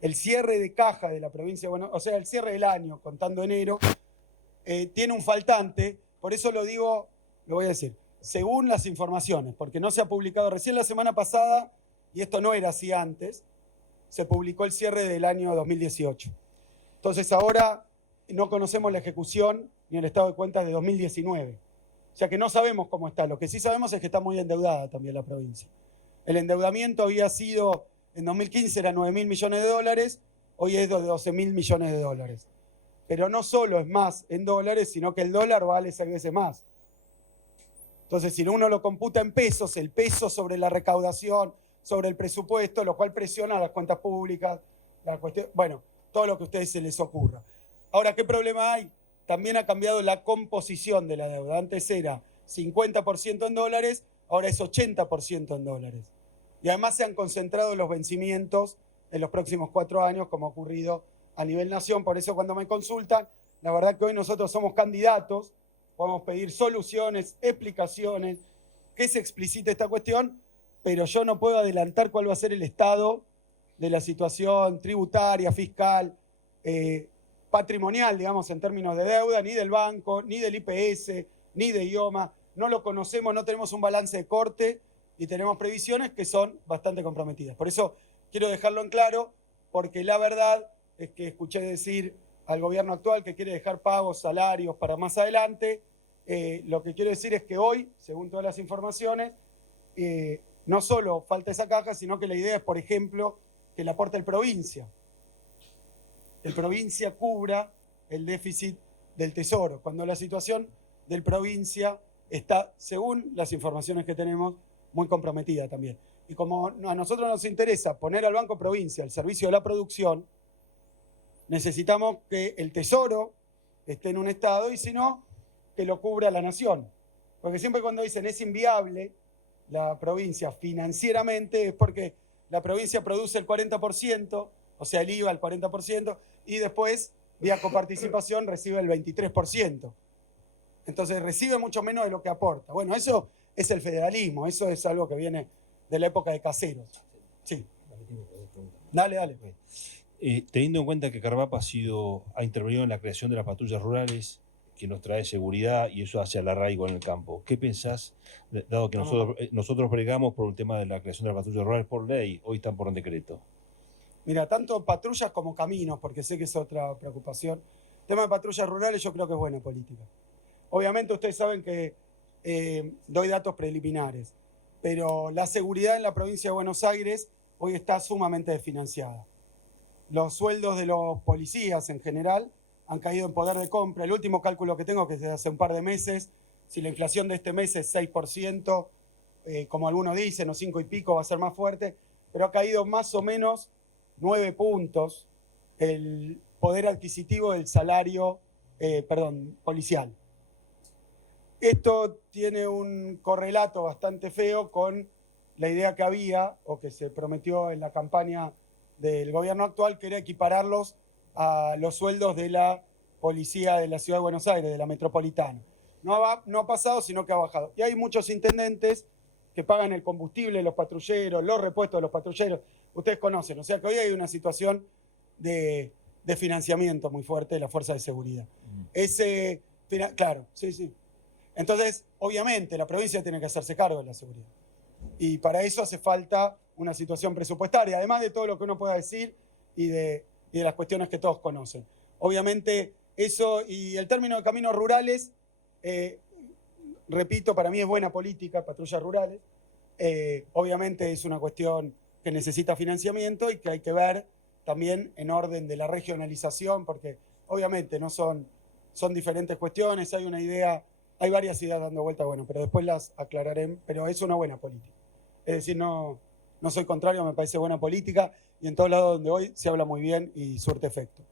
El cierre de caja de la provincia de Buenos Aires, o sea, el cierre del año, contando enero, tiene un faltante, por eso lo voy a decir, según las informaciones, porque no se ha publicado recién la semana pasada, y esto no era así antes, se publicó el cierre del año 2018. Entonces ahora no conocemos la ejecución ni el estado de cuentas de 2019. O sea que no sabemos cómo está. Lo que sí sabemos es que está muy endeudada también la provincia. El endeudamiento había sido, en 2015 era 9.000 millones de dólares, hoy es de 12.000 millones de dólares. Pero no solo es más en dólares, sino que el dólar vale 6 veces más. Entonces, si uno lo computa en pesos, el peso sobre la recaudación, sobre el presupuesto, lo cual presiona las cuentas públicas, la cuestión, bueno, todo lo que a ustedes se les ocurra. Ahora, ¿qué problema hay? También ha cambiado la composición de la deuda. Antes era 50% en dólares, ahora es 80% en dólares. Y además se han concentrado los vencimientos en los próximos 4 años, como ha ocurrido a nivel nación. Por eso cuando me consultan, la verdad que hoy nosotros somos candidatos, podemos pedir soluciones, explicaciones, que se explicite esta cuestión, pero yo no puedo adelantar cuál va a ser el estado de la situación tributaria, fiscal, patrimonial, digamos, en términos de deuda, ni del banco, ni del IPS, ni de IOMA. No lo conocemos, no tenemos un balance de corte y tenemos previsiones que son bastante comprometidas. Por eso quiero dejarlo en claro, porque la verdad es que escuché decir al gobierno actual que quiere dejar pagos, salarios para más adelante. Lo que quiero decir es que hoy, según todas las informaciones, no solo falta esa caja, sino que la idea es, por ejemplo, que la aporte el provincia. El provincia cubra el déficit del Tesoro, cuando la situación del provincia está, según las informaciones que tenemos, muy comprometida también. Y como a nosotros nos interesa poner al Banco Provincia al servicio de la producción, necesitamos que el Tesoro esté en un estado y si no, que lo cubra la nación. Porque siempre cuando dicen es inviable la provincia financieramente es porque la provincia produce el 40%, o sea, el IVA el 40%, y después, vía coparticipación, recibe el 23%. Entonces recibe mucho menos de lo que aporta. Bueno, eso es el federalismo, eso es algo que viene de la época de Caseros. Sí. Dale. Teniendo en cuenta que Carvap ha intervenido en la creación de las patrullas rurales, que nos trae seguridad y eso hace al arraigo en el campo, ¿qué pensás, dado que nosotros bregamos por el tema de la creación de las patrullas rurales por ley, hoy están por un decreto? Mira, tanto patrullas como caminos, porque sé que es otra preocupación. El tema de patrullas rurales yo creo que es buena política. Obviamente ustedes saben que doy datos preliminares, pero la seguridad en la provincia de Buenos Aires hoy está sumamente desfinanciada. Los sueldos de los policías en general han caído en poder de compra. El último cálculo que tengo, que es de hace un par de meses, si la inflación de este mes es 6%, como algunos dicen, o 5 y pico, va a ser más fuerte, pero ha caído más o menos 9 puntos el poder adquisitivo del salario policial. Esto tiene un correlato bastante feo con la idea que había o que se prometió en la campaña del gobierno actual, que era equipararlos a los sueldos de la policía de la Ciudad de Buenos Aires, de la metropolitana. No ha pasado, sino que ha bajado. Y hay muchos intendentes que pagan el combustible de los patrulleros, los repuestos de los patrulleros. Ustedes conocen, o sea que hoy hay una situación de financiamiento muy fuerte de la fuerza de seguridad. Claro, sí. Entonces, obviamente, la provincia tiene que hacerse cargo de la seguridad. Y para eso hace falta una situación presupuestaria, además de todo lo que uno pueda decir y de las cuestiones que todos conocen. Obviamente, eso y el término de caminos rurales, repito, para mí es buena política, patrullas rurales. Obviamente es una cuestión que necesita financiamiento y que hay que ver también en orden de la regionalización, porque obviamente no son diferentes cuestiones, hay una idea, hay varias ideas dando vuelta, bueno, pero después las aclararé, pero es una buena política. Es decir, no soy contrario, me parece buena política y en todos lados donde voy se habla muy bien y surte efecto.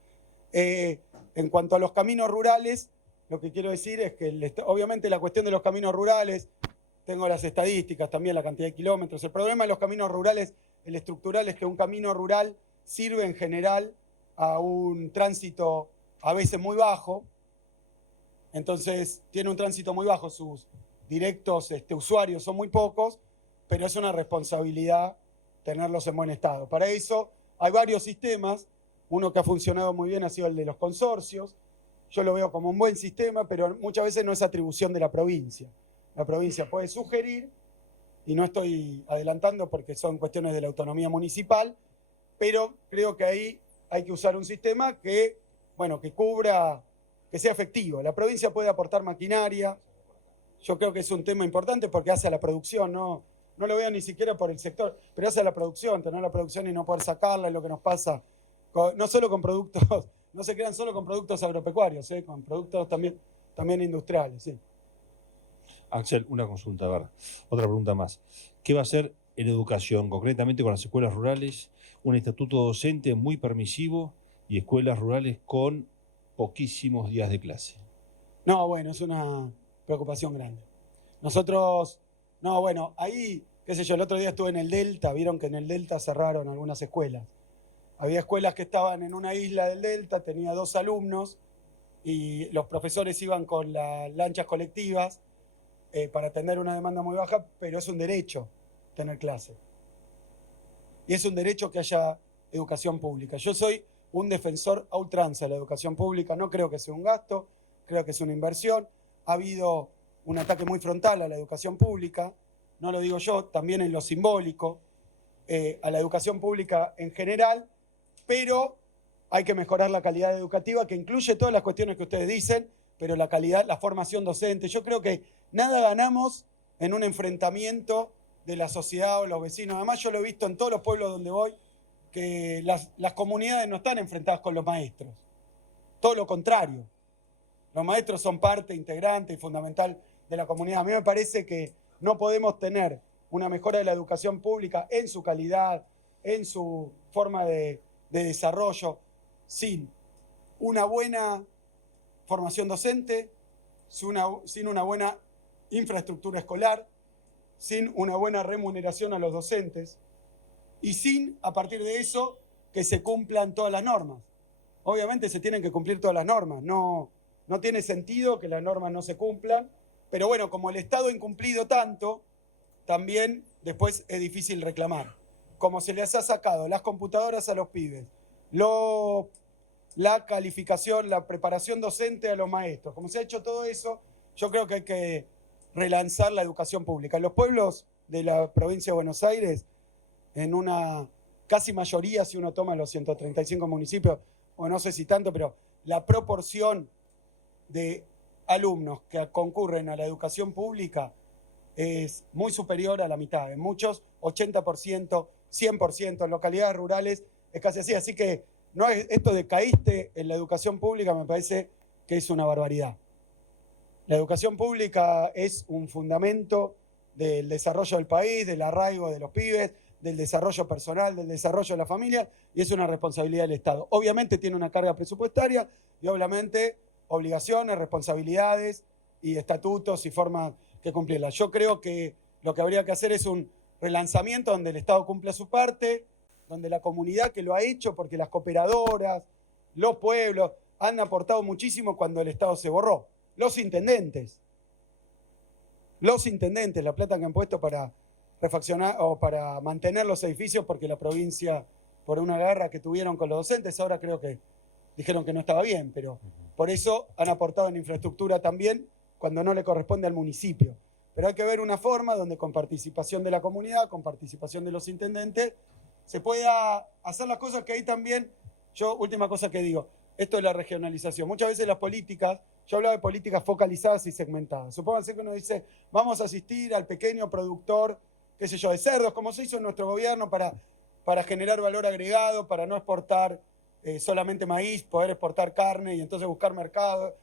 En cuanto a los caminos rurales, lo que quiero decir es que obviamente la cuestión de los caminos rurales, tengo las estadísticas también, la cantidad de kilómetros. El problema de los caminos rurales, el estructural, es que un camino rural sirve en general a un tránsito a veces muy bajo. Entonces tiene un tránsito muy bajo, sus directos usuarios son muy pocos, pero es una responsabilidad tenerlos en buen estado. Para eso hay varios sistemas. Uno que ha funcionado muy bien ha sido el de los consorcios. Yo lo veo como un buen sistema, pero muchas veces no es atribución de la provincia. La provincia puede sugerir, y no estoy adelantando porque son cuestiones de la autonomía municipal, pero creo que ahí hay que usar un sistema que cubra que sea efectivo. La provincia puede aportar maquinaria, yo creo que es un tema importante porque hace a la producción, no lo veo ni siquiera por el sector, pero hace a la producción, tener la producción y no poder sacarla es lo que nos pasa, no solo con productos, no se crean solo con productos agropecuarios, con productos también industriales. Sí. Axel, una consulta, a ver, otra pregunta más. ¿Qué va a hacer en educación, concretamente con las escuelas rurales? Un estatuto docente muy permisivo y escuelas rurales con poquísimos días de clase. No, bueno, es una preocupación grande. Nosotros, no, bueno, ahí, qué sé yo, el otro día estuve en el Delta, vieron que en el Delta cerraron algunas escuelas. Había escuelas que estaban en una isla del Delta, tenía 2 alumnos y los profesores iban con las lanchas colectivas para atender una demanda muy baja, pero es un derecho tener clase. Y es un derecho que haya educación pública. Yo soy un defensor a ultranza de la educación pública, no creo que sea un gasto, creo que es una inversión. Ha habido un ataque muy frontal a la educación pública, no lo digo yo, también en lo simbólico, a la educación pública en general, pero hay que mejorar la calidad educativa, que incluye todas las cuestiones que ustedes dicen, pero la calidad, la formación docente. Yo creo que nada ganamos en un enfrentamiento de la sociedad o los vecinos. Además, yo lo he visto en todos los pueblos donde voy, que las comunidades no están enfrentadas con los maestros. Todo lo contrario. Los maestros son parte integrante y fundamental de la comunidad. A mí me parece que no podemos tener una mejora de la educación pública en su calidad, en su forma de desarrollo, sin una buena formación docente, sin una buena infraestructura escolar, sin una buena remuneración a los docentes y sin, a partir de eso, que se cumplan todas las normas. Obviamente se tienen que cumplir todas las normas, no tiene sentido que las normas no se cumplan, pero bueno, como el Estado ha incumplido tanto, también después es difícil reclamar. Como se les ha sacado las computadoras a los pibes, la calificación, la preparación docente a los maestros, como se ha hecho todo eso, yo creo que hay que relanzar la educación pública. En los pueblos de la provincia de Buenos Aires, en una casi mayoría, si uno toma los 135 municipios, o no sé si tanto, pero la proporción de alumnos que concurren a la educación pública es muy superior a la mitad. En muchos, 80%, 100%, en localidades rurales es casi así. Así que no es esto de caíste en la educación pública, me parece que es una barbaridad. La educación pública es un fundamento del desarrollo del país, del arraigo de los pibes, del desarrollo personal, del desarrollo de la familia, y es una responsabilidad del Estado. Obviamente tiene una carga presupuestaria y obviamente obligaciones, responsabilidades y estatutos y formas que cumplirlas. Yo creo que lo que habría que hacer es un relanzamiento donde el Estado cumpla su parte, donde la comunidad que lo ha hecho, porque las cooperadoras, los pueblos han aportado muchísimo cuando el Estado se borró. Los intendentes, la plata que han puesto para refaccionar o para mantener los edificios, porque la provincia, por una guerra que tuvieron con los docentes, ahora creo que dijeron que no estaba bien, pero por eso han aportado en infraestructura también cuando no le corresponde al municipio. Pero hay que ver una forma donde con participación de la comunidad, con participación de los intendentes, se pueda hacer las cosas que ahí también, última cosa que digo, esto es la regionalización. Muchas veces las políticas, yo hablaba de políticas focalizadas y segmentadas. Supónganse que uno dice, vamos a asistir al pequeño productor, qué sé yo, de cerdos, como se hizo en nuestro gobierno para generar valor agregado, para no exportar solamente maíz, poder exportar carne y entonces buscar mercado,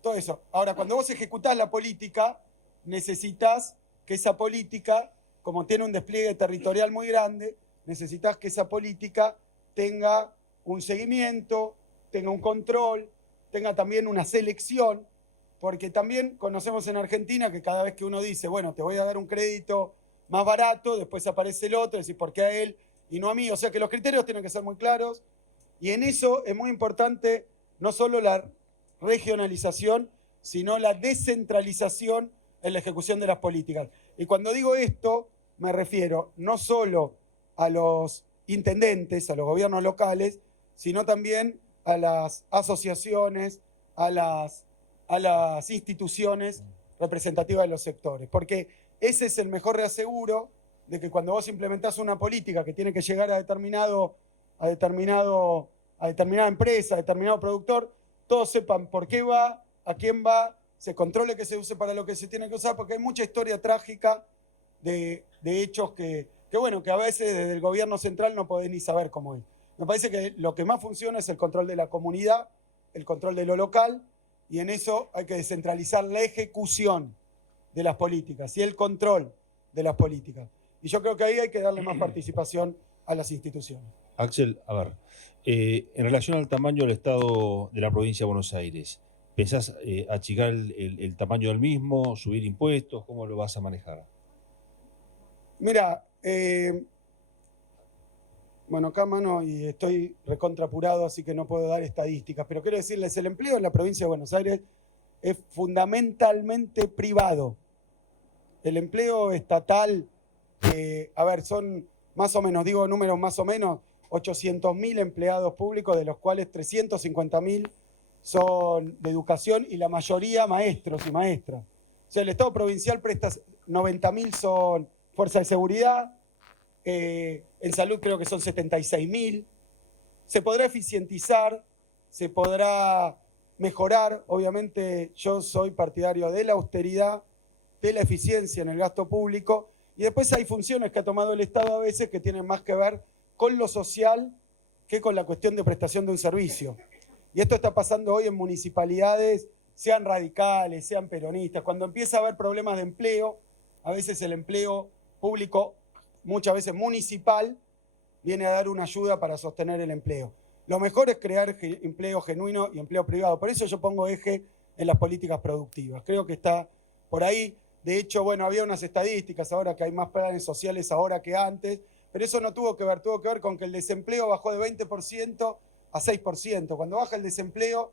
todo eso. Ahora, cuando vos ejecutás la política, necesitas que esa política, como tiene un despliegue territorial muy grande, necesitas que esa política tenga un seguimiento, tenga un control, tenga también una selección, porque también conocemos en Argentina que cada vez que uno dice, bueno, te voy a dar un crédito más barato, después aparece el otro, y decir, ¿por qué a él y no a mí? O sea que los criterios tienen que ser muy claros, y en eso es muy importante no solo la regionalización, sino la descentralización en la ejecución de las políticas. Y cuando digo esto, me refiero no solo a los intendentes, a los gobiernos locales, sino también a las asociaciones, a las instituciones representativas de los sectores. Porque ese es el mejor reaseguro de que cuando vos implementás una política que tiene que llegar a determinada empresa, a determinado productor, todos sepan por qué va, a quién va, se controle que se use para lo que se tiene que usar, porque hay mucha historia trágica de hechos que a veces desde el gobierno central no podés ni saber cómo es. Me parece que lo que más funciona es el control de la comunidad, el control de lo local, y en eso hay que descentralizar la ejecución de las políticas y el control de las políticas. Y yo creo que ahí hay que darle más participación a las instituciones. Axel, a ver, en relación al tamaño del Estado de la provincia de Buenos Aires, ¿pensás achicar el tamaño del mismo, subir impuestos? ¿Cómo lo vas a manejar? Mira, bueno, acá mano y estoy recontrapurado, así que no puedo dar estadísticas, pero quiero decirles, el empleo en la provincia de Buenos Aires es fundamentalmente privado. El empleo estatal, son más o menos, digo números más o menos, 800.000 empleados públicos, de los cuales 350.000 son de educación y la mayoría maestros y maestras. O sea, el Estado provincial presta 90.000 son fuerza de seguridad, en salud creo que son 76.000. Se podrá eficientizar, se podrá mejorar. Obviamente yo soy partidario de la austeridad, de la eficiencia en el gasto público, y después hay funciones que ha tomado el Estado a veces que tienen más que ver con lo social que con la cuestión de prestación de un servicio. Y esto está pasando hoy en municipalidades, sean radicales, sean peronistas. Cuando empieza a haber problemas de empleo, a veces el empleo público, muchas veces municipal, viene a dar una ayuda para sostener el empleo. Lo mejor es crear empleo genuino y empleo privado. Por eso yo pongo eje en las políticas productivas. Creo que está por ahí. De hecho, había unas estadísticas ahora que hay más planes sociales ahora que antes, pero eso no tuvo que ver con que el desempleo bajó de 20% a 6%. Cuando baja el desempleo,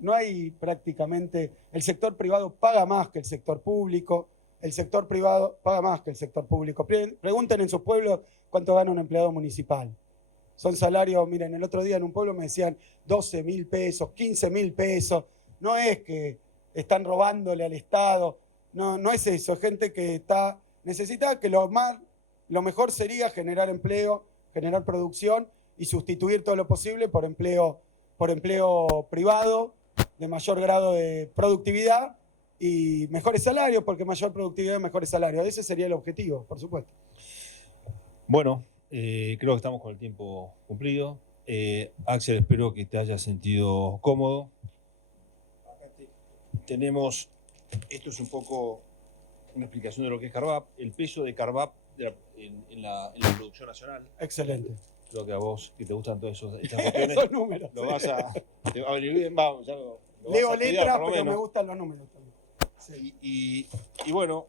no hay prácticamente, el sector privado paga más que el sector público, el sector privado paga más que el sector público. Pregunten en sus pueblos cuánto gana un empleado municipal. Son salarios, miren, el otro día en un pueblo me decían 12.000 pesos, 15.000 pesos. No es que están robándole al Estado, no es eso, es gente que está necesitada, que lo mejor sería generar empleo, generar producción y sustituir todo lo posible por empleo privado de mayor grado de productividad y mejores salarios, porque mayor productividad, mejores salarios. Ese sería el objetivo, por supuesto. Bueno, creo que estamos con el tiempo cumplido. Axel, espero que te hayas sentido cómodo. Acá tenemos, esto es un poco una explicación de lo que es Carvap, el peso de Carvap en la producción nacional. Excelente. Creo que a vos, que te gustan todas estas cuestiones, esos números, te va a venir bien, vamos, ya lo leo vas a estudiar, letras, por lo pero menos. me gustan los números también. Sí. Y bueno,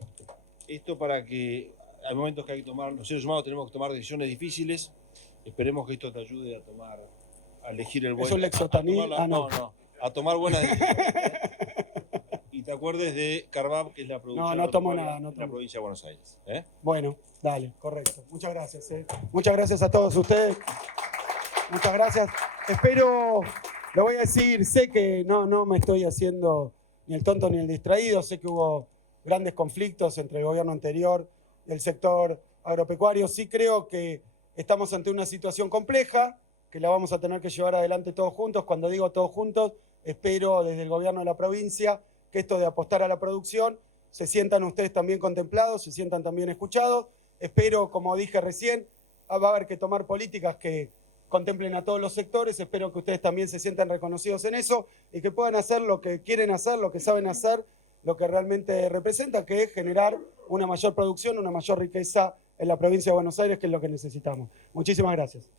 esto para que hay momentos que hay que tomar, los seres humanos tenemos que tomar decisiones difíciles. Esperemos que esto te ayude a elegir el buen. ¿Es un Lexotanil? A tomar buenas decisiones. Y te acuerdes de Carvap, que es la producción no tomo nada, en la provincia de Buenos Aires. Bueno, dale, correcto. Muchas gracias. Muchas gracias a todos ustedes. Muchas gracias. Espero, lo voy a decir, sé que no me estoy haciendo ni el tonto ni el distraído. Sé que hubo grandes conflictos entre el gobierno anterior y el sector agropecuario. Sí creo que estamos ante una situación compleja, que la vamos a tener que llevar adelante todos juntos. Cuando digo todos juntos, espero desde el gobierno de la provincia que esto de apostar a la producción se sientan ustedes también contemplados, se sientan también escuchados. Espero, como dije recién, va a haber que tomar políticas que contemplen a todos los sectores. Espero que ustedes también se sientan reconocidos en eso y que puedan hacer lo que quieren hacer, lo que saben hacer, lo que realmente representa, que es generar una mayor producción, una mayor riqueza en la provincia de Buenos Aires, que es lo que necesitamos. Muchísimas gracias.